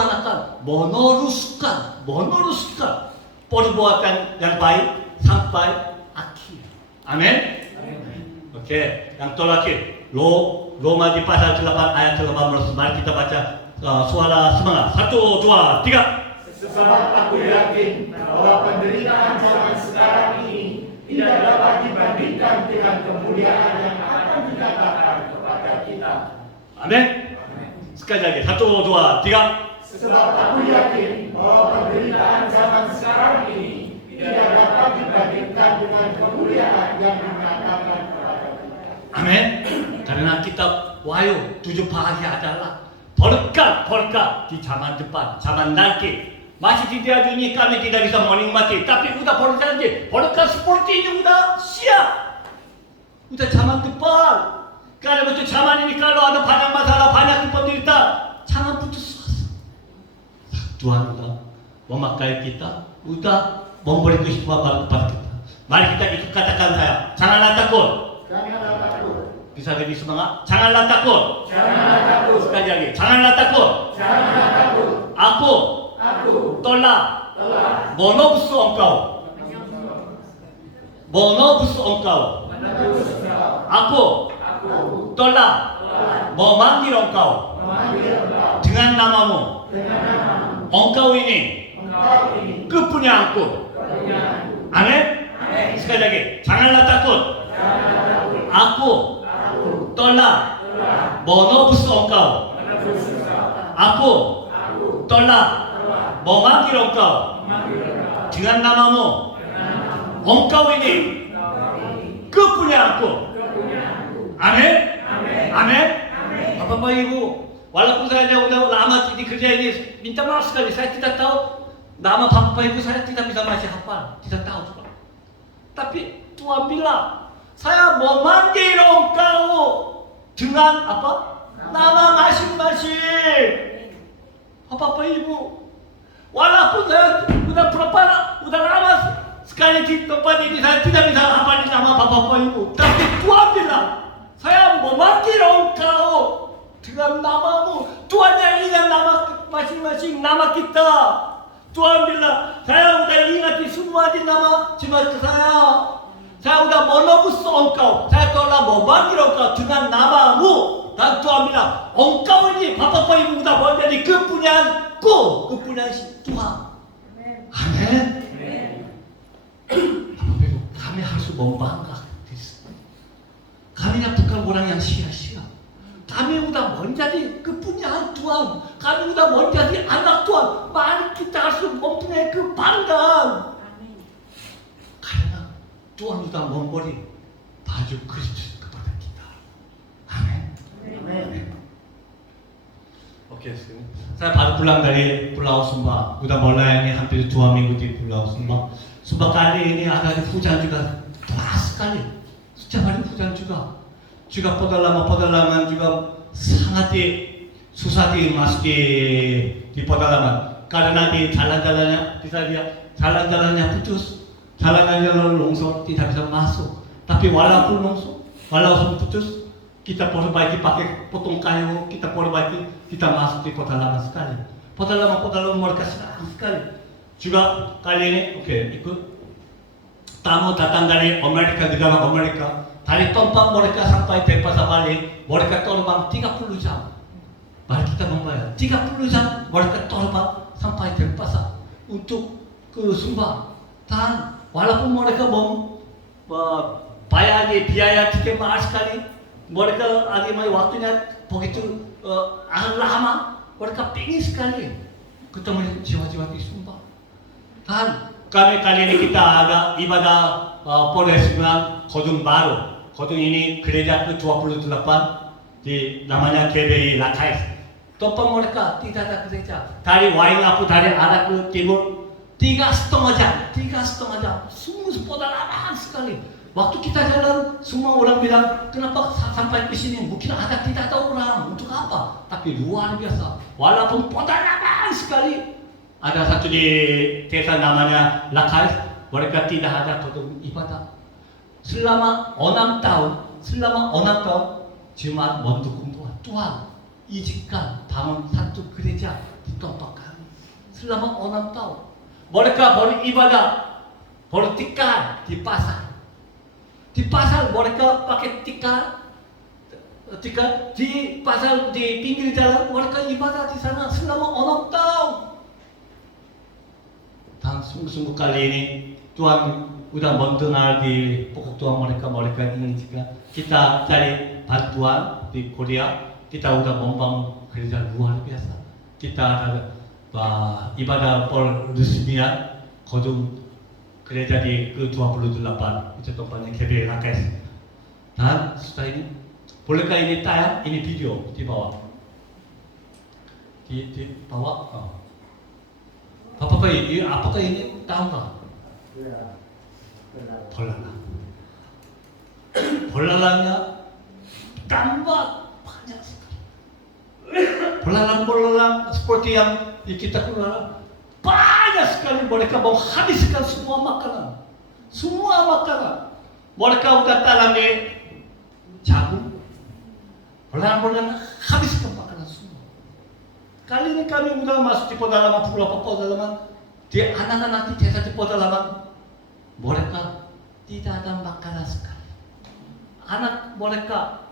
akan meneruskan perbuatan yang baik sampai akhir. Amin. Oke, yang terakhir Roma di pasal 8 ayat 18. Mari kita baca suara semangat. 1, 2, 3. Sebab aku yakin bahwa penderitaan zaman sekarang ini tidak dapat dibandingkan dengan kemuliaan yang akan dikatakan kepada kita. Amin. Sekali lagi, 1, 2, 3. Sebab aku yakin bahwa penderitaan zaman sekarang ini tidak dapat dibandingkan dengan kemuliaan yang dikatakan kepada kita. Amin. Karena kita wahyu 7 hari adalah berkat di zaman depan, zaman nanti. Masih tidak dunia kami tidak bisa menikmati, tapi udah berjanji berkat seperti ini udah siap. Udah zaman depan. Karena betul zaman ini kalau ada banyak masalah, banyak penderitaan, jangan putus asa. Tuhan udah memakai kita, udah memberi kehidupan baru kepada kita. Mari kita ikut katakan saya, janganlah takut. Bisa lebih semangat. Janganlah takut. Sekali lagi, janganlah takut. Aku tolak menebus engkau. Aku tolak memanggil engkau dengan namamu. Engkau ini kepunyaanku. Amin. Sekali lagi, janganlah takut. Aku tolak menebus engkau. Aku tolak memanggil engkau dengan namamu. Engkau ini kepunyaanku. Amin. Bapak Ibu, walaupun saya udah lama di kerja ini, minta maaf sekali, saya tidak tahu nama Bapak Ibu, saya tidak bisa masih hafal, tidak tahu. Tapi Tuhan bilang, saya memanggil engkau dengan apa? Nama masing-masing. Bapak Ibu, walaupun saya udah lama sekali di tempat ini, saya tidak bisa hafal nama Bapak Ibu, tapi Tuhan bilang, saya memanggil engkau dengan namamu. Tuhan yang ingat nama masing-masing, nama kita. Tuhan bilang, saya sudah ingat semua di nama saya. Saya sudah menebus engkau. Saya telah memanggil engkau dengan namamu. Dan Tuhan bilang, engkau ini Bapak Ibu sudah menjadi kepunyaanku, kepunyaan Tuhan. Amin. Bapak Ibu, kami harus membanggakan. Kami bukan orang yang sia-sia. Kami sudah menjadi kepunyaan Tuhan. Kami sudah menjadi anak Tuhan. Mari kita harus mempunyai kebanggaan. Karena Tuhan sudah memberi baju Kristus kepada kita. Amin. Oke, saya baru pulang dari Pulau Sumba. Sudah melayani hampir 2 minggu di Pulau Sumba. Sumba kali ini ada hujan juga deras. sekali. Setiap hari hujan juga pedalaman juga sangat susah masuk di pedalaman karena di jalan-jalannya bisa lihat jalan-jalannya putus, jalan-jalan longsor tidak bisa masuk. Tapi walaupun putus, kita perbaiki pakai potong kayu, kita perbaiki, kita masuk di pedalaman sekali. Pedalaman mereka senang sekali. Juga kali ini, ikut tamu datang dari Amerika, negara Amerika. Dari tempat mereka sampai Denpasar Bali, mereka terbang 30 jam. Baru kita membayar 30 jam, mereka terbang sampai Denpasar untuk ke Sumba. Dan walaupun mereka bayar biaya tiket mahal sekali, mereka ada waktunya begitu lama, mereka pengen sekali ketemu jiwa-jiwa di Sumba. Dan kami kali ini kita ada ibadah Polres Kodung baru. Kodung ini gereja ke-28 di namanya GBI Lakais. Tempat mereka tidak ada gereja. Dari Waingapu dari arah ke timur 3,5 jam. Semua pedalaman sekali. Waktu kita jalan, semua orang bilang, kenapa sampai ke sini? Mungkin tidak ada orang. Untuk apa? Tapi luar biasa. Walaupun pedalaman sekali. Ada satu di desa namanya Lakais, mereka tidak ada kodung ibadah. Selama 6 tahun, cuma mendukung Tuhan. Izinkan bangun satu gereja di tempat kami. Selama 6 tahun, mereka beribadah, bertikar di pasar. Di pasar mereka pakai tikar di pasar di pinggir jalan, mereka ibadah di sana selama 6 tahun. Dan sungguh-sungguh kali ini Tuhan sudah mendengar di pokok doa mereka ini juga kita cari bantuan di Korea, kita sudah membangun gereja luar biasa. Kita ada ibadah peresmian kodung gereja di ke-28 itu tempatnya GBI Lakais. Dan setelah ini bolehkah ini tayang ini video di bawah di bawah. Apakah ini tahu nggak? Belalang tambah banyak sekali. Belalang seperti yang kita kenal banyak sekali. Mereka mau habiskan semua makanan. Mereka udah tanam di jagung. Belalang habiskan makanan semua. Kali ini kami udah masuk di pedalaman, beberapa pedalaman, di anak-anak di desa di pedalaman, mereka tidak ada makanan sekali. Anak mereka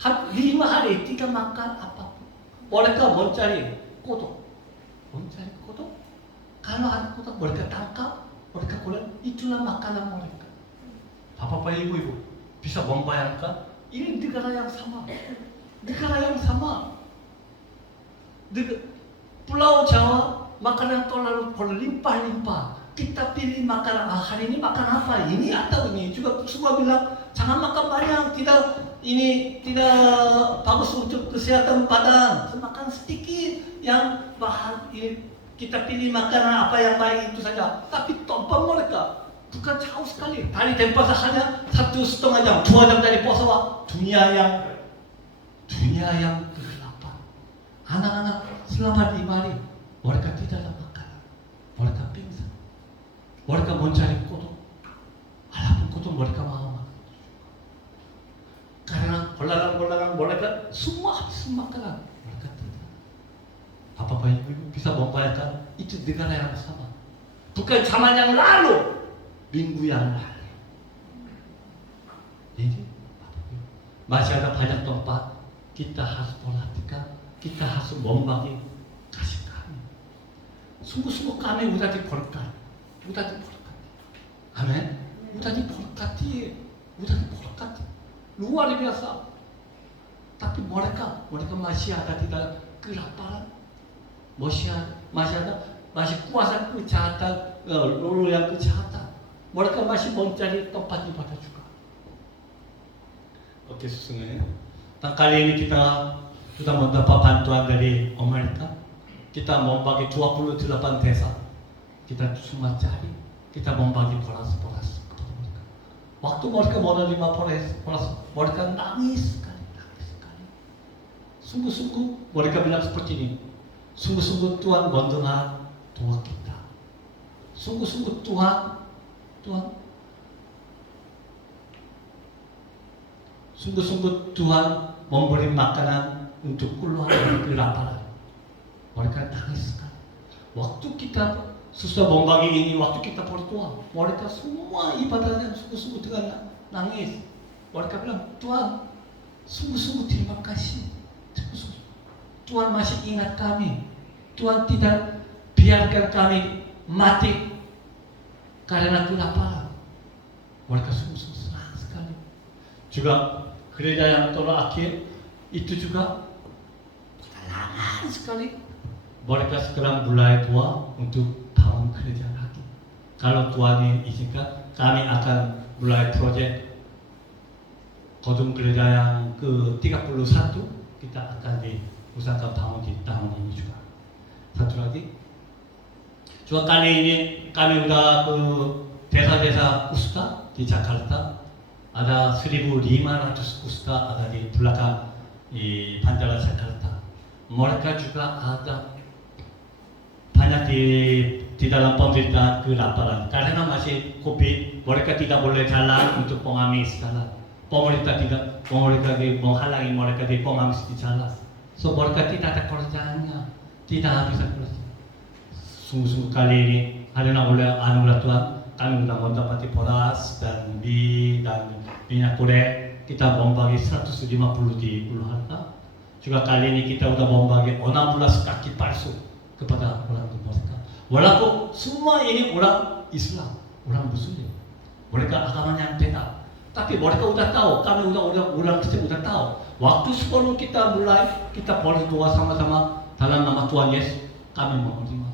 5 hari tidak makan apapun. Mereka mencari kodok. Kalau ada kodok mereka tangkap, mereka bilang itulah makanan mereka. Bapak ibu bisa membayangkan ini negara yang sama. Di Pulau Jawa makanan terlalu berlimpah-limpah. Kita pilih makanan, hari ini makan apa? Ini atau ini? Juga semua bilang jangan makan banyak, tidak bagus untuk kesehatan badan. Makan sedikit yang bahan ini. Kita pilih makanan apa yang baik itu saja. Tapi tempat mereka bukan jauh sekali. Dari Denpasar hanya 1,5 jam, 2 jam dari Posawa. Dunia yang kegelapan. Anak-anak selama 5 hari mereka tidak ada makanan. Mereka pingsan. Mereka mencari kodok. Walaupun kodok mereka mau makan. Karena belalang mereka semua habis makanan. Mereka tidak. Bapak ibu bisa membayangkan itu negara yang sama. Bukan zaman yang lalu, minggu yang lalu. Jadi masih ada banyak tempat kita harus perhatikan, kita harus membagi kasih kami. Sungguh-sungguh kami sudah diberkati. Amin. Sudah diberkati. Luar biasa. Tapi mereka masih ada di dalam kelaparan. Masih kuasa kejahatan, lulu yang kejahatan. Mereka masih mencari tempat ibadah juga. Oke, sesungguhnya. Dan kali ini kita sudah mendapat bantuan dari Amerika. Kita membagi 28 desa. Kita semua cari, kita membagi beras kepada mereka. Waktu mereka menerima Polres, mereka nangis sekali, nangis sekali. Sungguh-sungguh mereka bilang seperti ini. Sungguh-sungguh Tuhan mendengar doa kita. Sungguh-sungguh Tuhan. Sungguh-sungguh Tuhan memberi makanan untuk keluar dari kelaparan. Mereka nangis sekali. Waktu kita susah membagi ini, waktu kita berdoa, mereka semua ibadahnya sungguh-sungguh dengan nangis. Mereka bilang, Tuhan, sungguh-sungguh terima kasih. Sungguh-sungguh. Tuhan masih ingat kami. Tuhan tidak biarkan kami mati karena kelaparan. Mereka sungguh-sungguh senang sekali. Juga gereja yang terakhir itu juga lama sekali. Mereka sekarang mulai doa untuk tahun gereja lagi. Kalau Tuhan izinkan, kami akan mulai proyek gedung gereja yang ke-31. Kita akan diusahakan tahun ini juga. Satu lagi, juga kali ini kami udah ke desa-desa kusta di Jakarta. Ada 1.500 kusta ada di belakang bandara Jakarta. Mereka juga ada banyak di dalam pemberitaan kelaparan karena masih COVID. Mereka tidak boleh jalan untuk pengamis sekarang. Pemerintah menghalangi mereka di pengamis di jalan. So mereka tidak ada kerjaannya, tidak bisa kerja. Sungguh-sungguh kali ini karena oleh anugerah Tuhan kami sudah mendapati beras dan minyak goreng. Kita membagi 150 di keluarga. Juga kali ini kita sudah membagi 16 kaki palsu kepada orang mereka. Walaupun semua ini orang Islam, orang Muslim, mereka agamanya beda. Tapi mereka sudah tahu, kami orang Kristen sudah tahu. Waktu sebelum kita mulai, kita berdoa sama-sama dalam nama Tuhan Yesus, kami menerima.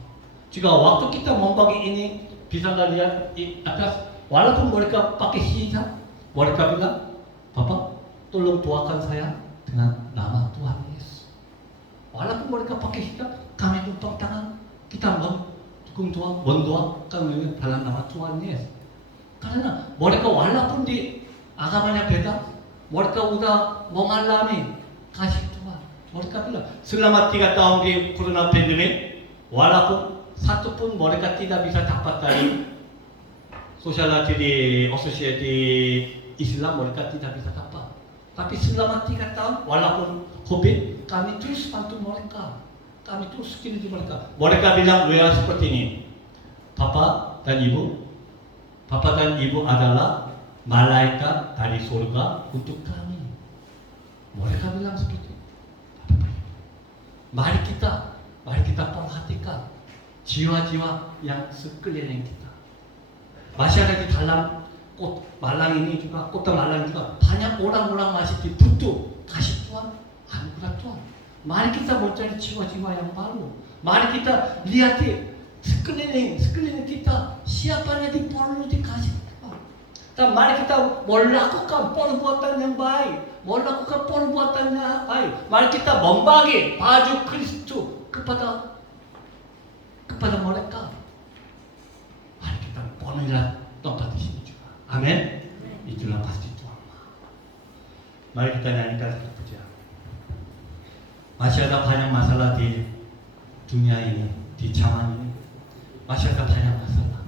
Juga waktu kita membagi ini, bisa lihat di atas, walaupun mereka pakai hijab, mereka bilang, Bapak, tolong doakan saya dengan nama Tuhan Yesus. Walaupun mereka pakai hijab, kami tumpang tangan, kita mendukung doa, mendoakan dalam nama Tuhan Yesus. Karena mereka walaupun di agamanya beda, mereka sudah mengalami kasih Tuhan. Mereka bilang, selama 3 tahun di corona pandemic, walaupun satu pun mereka tidak bisa dapat dari society Islam, mereka tidak bisa dapat. Tapi selama 3 tahun, walaupun COVID, kami terus bantu mereka. Kami terus kini mereka. Mereka bilang seperti ini, Bapak dan Ibu adalah malaikat dari surga untuk kami. Mereka bilang seperti itu. Mari kita perhatikan jiwa-jiwa yang sekeliling kita. Masyarakat di dalam kota Malang ini juga, kota Malang juga banyak orang-orang masih dibutuh kasih Tuhan, anugerah Tuhan. Mari kita mencari jiwa-jiwa yang baru. Mari kita lihat sekeliling kita siapa yang perlu dikasih Tuhan. Dan mari kita melakukan perbuatan yang baik, Mari kita membagi baju Kristus kepada mereka. Mari kita penuhilah tempat di sini juga. Amin. Itulah pasti Tuhan. Mari kita nyanyikan satu pujian. Masih ada banyak masalah di dunia ini, di zaman ini. Masih ada banyak masalah.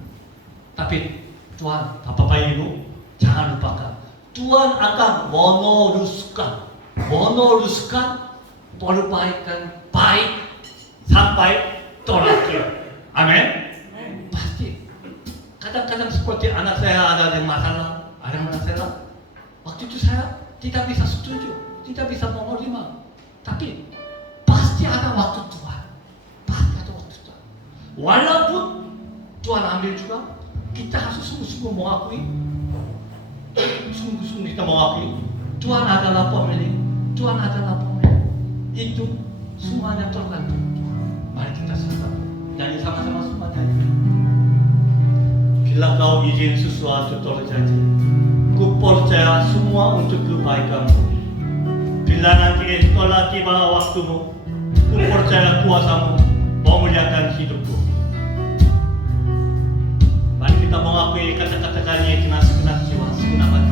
Tapi Tuhan, Bapak Ibu, jangan lupakan. Tuhan akan meneruskan perbaikan baik sampai terakhir. Amin. Pasti. Kadang-kadang seperti anak saya ada masalah, waktu itu saya tidak bisa setuju, tidak bisa menerima. Tapi pasti ada waktu Tuhan. Walaupun Tuhan ambil juga, kita harus sungguh-sungguh mengakui. Sungguh-sungguh kita mengakui Tuhan adalah pemilik. Itu semuanya tergantung Tuhan. Mari kita nyanyi sama-sama semua nyanyi. Bila kau izin sesuatu terjadi, ku percaya semua untuk kebaikanmu. Bila nanti setelah tiba waktumu, ku percaya kuasamu memuliakan hidupku. Mari kita mengakui kata-kata nyanyi dengan segenap jiwa, segenap hati.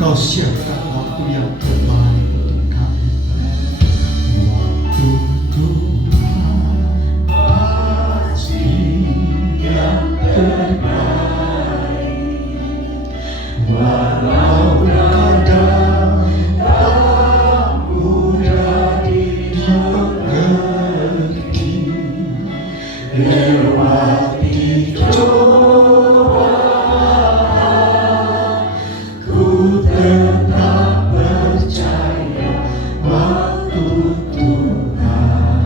Engkau siapkan waktu yang terbaik untuk kami. Waktu Tuhan pasti yang terbaik, walau kadang tak mudah dimengerti. Lewati cobaan, ku tetap percaya waktu Tuhan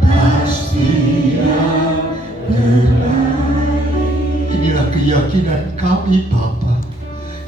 pasti yang terbaik. Inilah keyakinan kami, Bapa.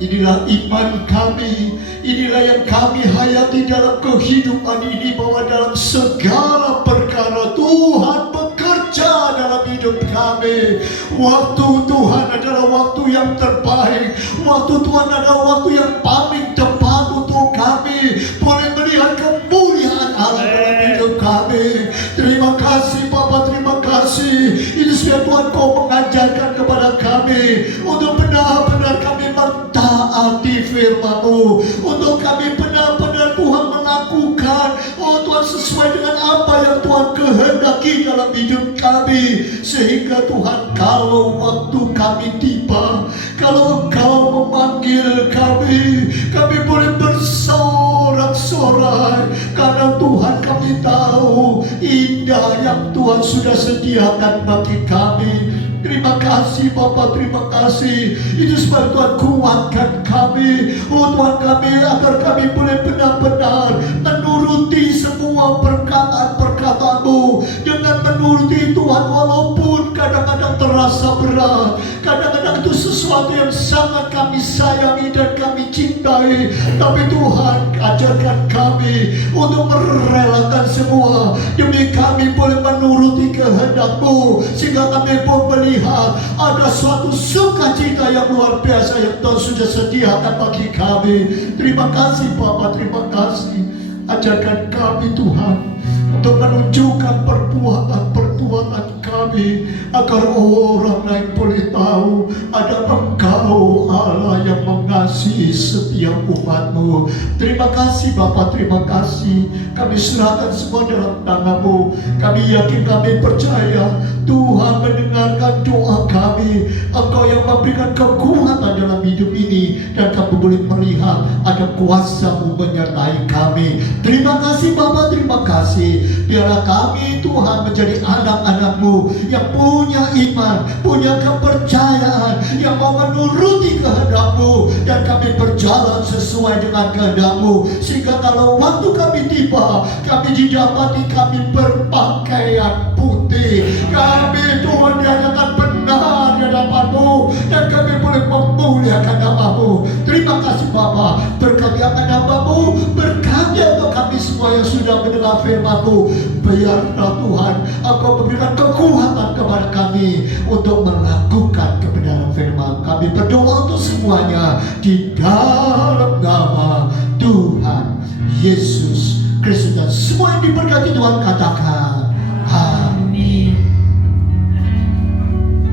Inilah iman kami. Inilah yang kami hayati dalam kehidupan ini, bahwa dalam segala perkara Tuhan bekerja dalam hidup kami. Waktu Tuhan adalah waktu yang terbaik. Waktu Tuhan adalah waktu yang paling tepat untuk kami boleh melihat kemuliaan Allah dalam hidup kami. Terima kasih Bapa, terima kasih. Ini sudah Tuhan Kau mengajarkan kepada kami untuk benar-benar kami mentaati firman-Mu, untuk kami benar-benar Tuhan melakukan, oh Tuhan, sesuai dengan apa yang Tuhan kehendaki dalam hidup kami. Sehingga Tuhan, kalau waktu kami tiba, kalau Engkau memanggil kami boleh bersorak-sorai, karena Tuhan kami tahu indah yang Tuhan sudah sediakan bagi kami. Terima kasih Bapa, terima kasih. Itu sebab Tuhan kuatkan kami, oh Tuhan kami, agar kami boleh benar-benar menuruti semua perkataan-perkataan-Mu. Dengan menuruti Tuhan, walaupun kadang-kadang terasa berat, kadang-kadang itu sesuatu yang sangat kami sayangi dan kami cintai, tapi Tuhan ajarkan kami untuk merelakan semua demi kami boleh menuruti kehendak-Mu, sehingga kami pun melihat ada suatu sukacita yang luar biasa yang Tuhan sudah sediakan bagi kami. Terima kasih Bapa, terima kasih. Ajarkan kami Tuhan untuk menunjukkan perbuatan-perbuatan kami, agar orang lain boleh tahu ada Engkau Allah yang mengasihi setiap umat-Mu. Terima kasih Bapa, terima kasih. Kami serahkan semua dalam tangan-Mu. Kami yakin, kami percaya Tuhan mendengarkan doa kami. Engkau yang memberikan kekuatan dalam hidup ini, dan kami boleh melihat ada kuasa-Mu menyertai kami. Terima kasih Bapa, terima kasih. Biarlah kami Tuhan menjadi anak-anak-Mu yang punya iman, punya kepercayaan, yang mau menuruti kehendak-Mu, dan kami berjalan sesuai dengan kehendak-Mu, sehingga kalau waktu kami tiba, kami didapati kami berpakaian putih. Kami Tuhan dinyatakan benar di hadapan-Mu, dan kami boleh memuliakan nama-Mu. Terima kasih Bapa, berkati akan nama-Mu, berkati untuk kami semua yang sudah mendengar firman-Mu. Biarlah Tuhan Engkau memberikan kekuatan kepada kami untuk melakukan kebenaran firman. Kami berdoa untuk semuanya di dalam nama Tuhan Yesus Kristus, dan semua yang diberkati Tuhan katakan amin.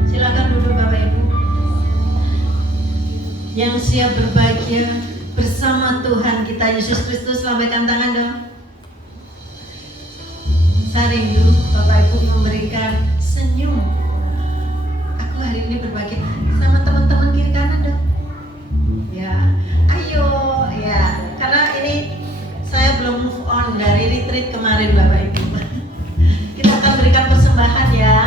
Silakan duduk Bapak Ibu. Yang siap berbahagia bersama Tuhan kita Yesus Kristus, lambaikan tangan dong. Saya rindu Bapak Ibu memberikan senyum. Aku hari ini berbagi sama teman-teman kiri kanan dong. Ya, ayo ya. Karena ini saya belum move on dari retreat kemarin Bapak Ibu. Kita akan berikan persembahan ya.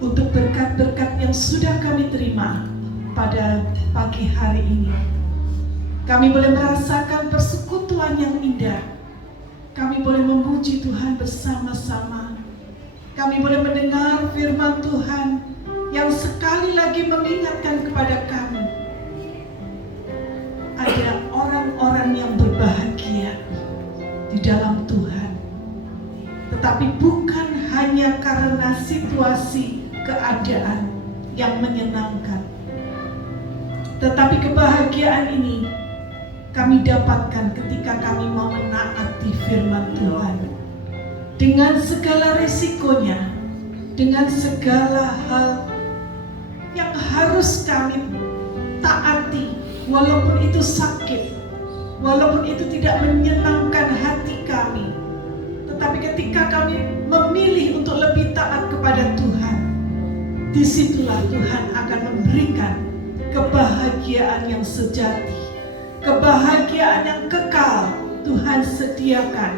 untuk berkat-berkat yang sudah kami terima pada pagi hari ini. Kami boleh merasakan persekutuan yang indah. Kami boleh memuji Tuhan bersama-sama. Kami boleh mendengar firman Tuhan yang sekali lagi mengingatkan kepada kami. Ada orang-orang yang berbahagia di dalam Tuhan. Tetapi bukan hanya karena situasi keadaan yang menyenangkan. Tetapi kebahagiaan ini kami dapatkan ketika kami mau menaati firman Tuhan. Dengan segala risikonya, dengan segala hal yang harus kami taati, walaupun itu sakit, walaupun itu tidak menyenangkan hati kami. Tetapi ketika kami memilih untuk lebih taat kepada Tuhan, disitulah Tuhan akan memberikan kebahagiaan yang sejati, kebahagiaan yang kekal Tuhan sediakan,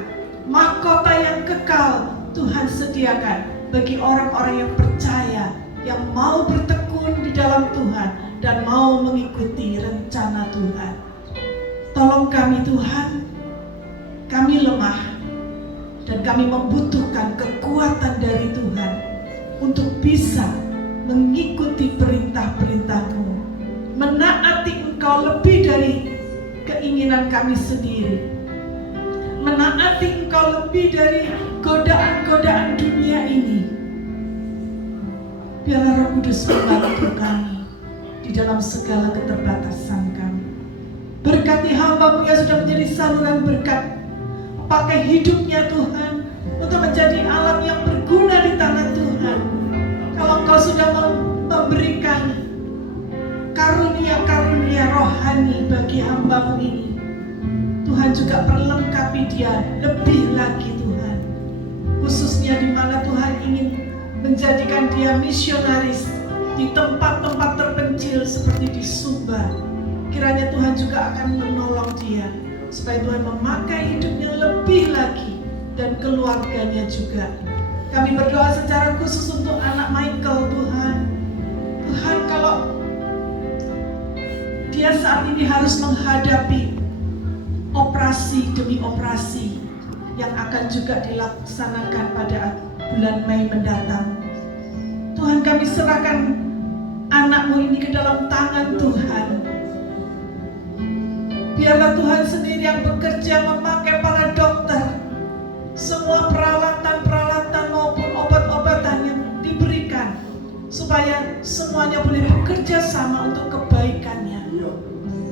mahkota yang kekal Tuhan sediakan bagi orang-orang yang percaya, yang mau bertekun di dalam Tuhan dan mau mengikuti rencana Tuhan. Tolong kami Tuhan, kami lemah dan kami membutuhkan kekuatan dari Tuhan untuk bisa mengikuti perintah-perintah-Mu, menaati Engkau lebih dari keinginan kami sendiri, menaati Engkau lebih dari godaan-godaan dunia ini. Biarlah Roh Kudus membantu kami di dalam segala keterbatasan kami. Berkati hamba-Mu yang sudah menjadi saluran berkat. Pakai hidupnya Tuhan untuk menjadi alat yang berguna di tangan Tuhan. Kalau Engkau sudah memberikan karunia-karunia rohani bagi hamba-Mu ini, Tuhan juga perlengkapi dia lebih lagi Tuhan. Khususnya di mana Tuhan ingin menjadikan dia misionaris di tempat-tempat terpencil seperti di Sumba. Kiranya Tuhan juga akan menolong dia supaya Tuhan memakai hidupnya lebih lagi dan keluarganya juga. Kami berdoa secara khusus untuk anak Michael Tuhan. Tuhan, kalau dia saat ini harus menghadapi operasi demi operasi yang akan juga dilaksanakan pada bulan Mei mendatang, Tuhan, kami serahkan anak-Mu ini ke dalam tangan Tuhan. Biarlah Tuhan sendiri yang bekerja memakai para dokter, semua peralatan-peralatan maupun obat-obatan yang diberikan, supaya semuanya boleh bekerja sama untuk kebaikannya.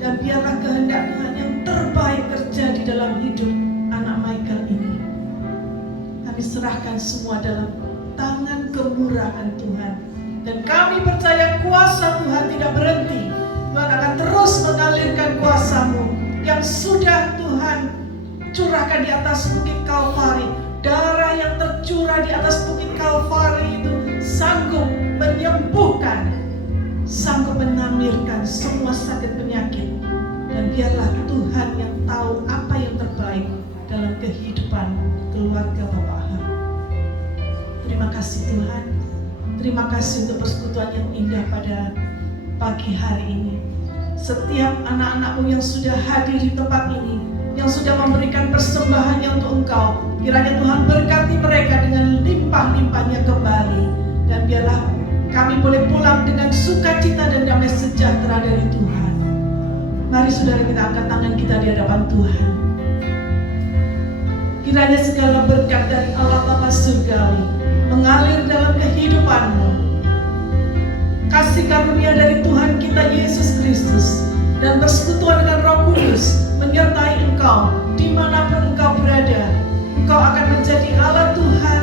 Dan biarlah kehendak Tuhan yang terbaik kerja di dalam hidup anak Michael ini. Kami serahkan semua dalam tangan kemurahan Tuhan. Dan kami percaya kuasa Tuhan tidak berhenti. Tuhan akan terus mengalirkan kuasa-Mu yang sudah Tuhan curahkan di atas bukit Kalvari. Darah yang tercurah di atas bukit Kalvari itu sanggup menyembuhkan, sanggup menamirkan semua sakit penyakit. Dan biarlah Tuhan yang tahu apa yang terbaik dalam kehidupan keluarga Bapak Ham. Terima kasih Tuhan. Terima kasih untuk persekutuan yang indah pada pagi hari ini. Setiap anak-anak-Mu yang sudah hadir di tempat ini, yang sudah memberikan persembahannya untuk Engkau, kiranya Tuhan berkati mereka dengan limpah-limpahnya kembali. Dan biarlah kami boleh pulang dengan sukacita dan damai sejahtera dari Tuhan. Mari saudara kita angkat tangan kita di hadapan Tuhan. Kiranya segala berkat dari Allah Bapa Surgawi mengalir dalam kehidupan-Mu. Kasih karunia dari Tuhan kita Yesus Kristus dan persekutuan dengan Roh Kudus menyertai engkau dimanapun engkau berada. Engkau akan menjadi Allah Tuhan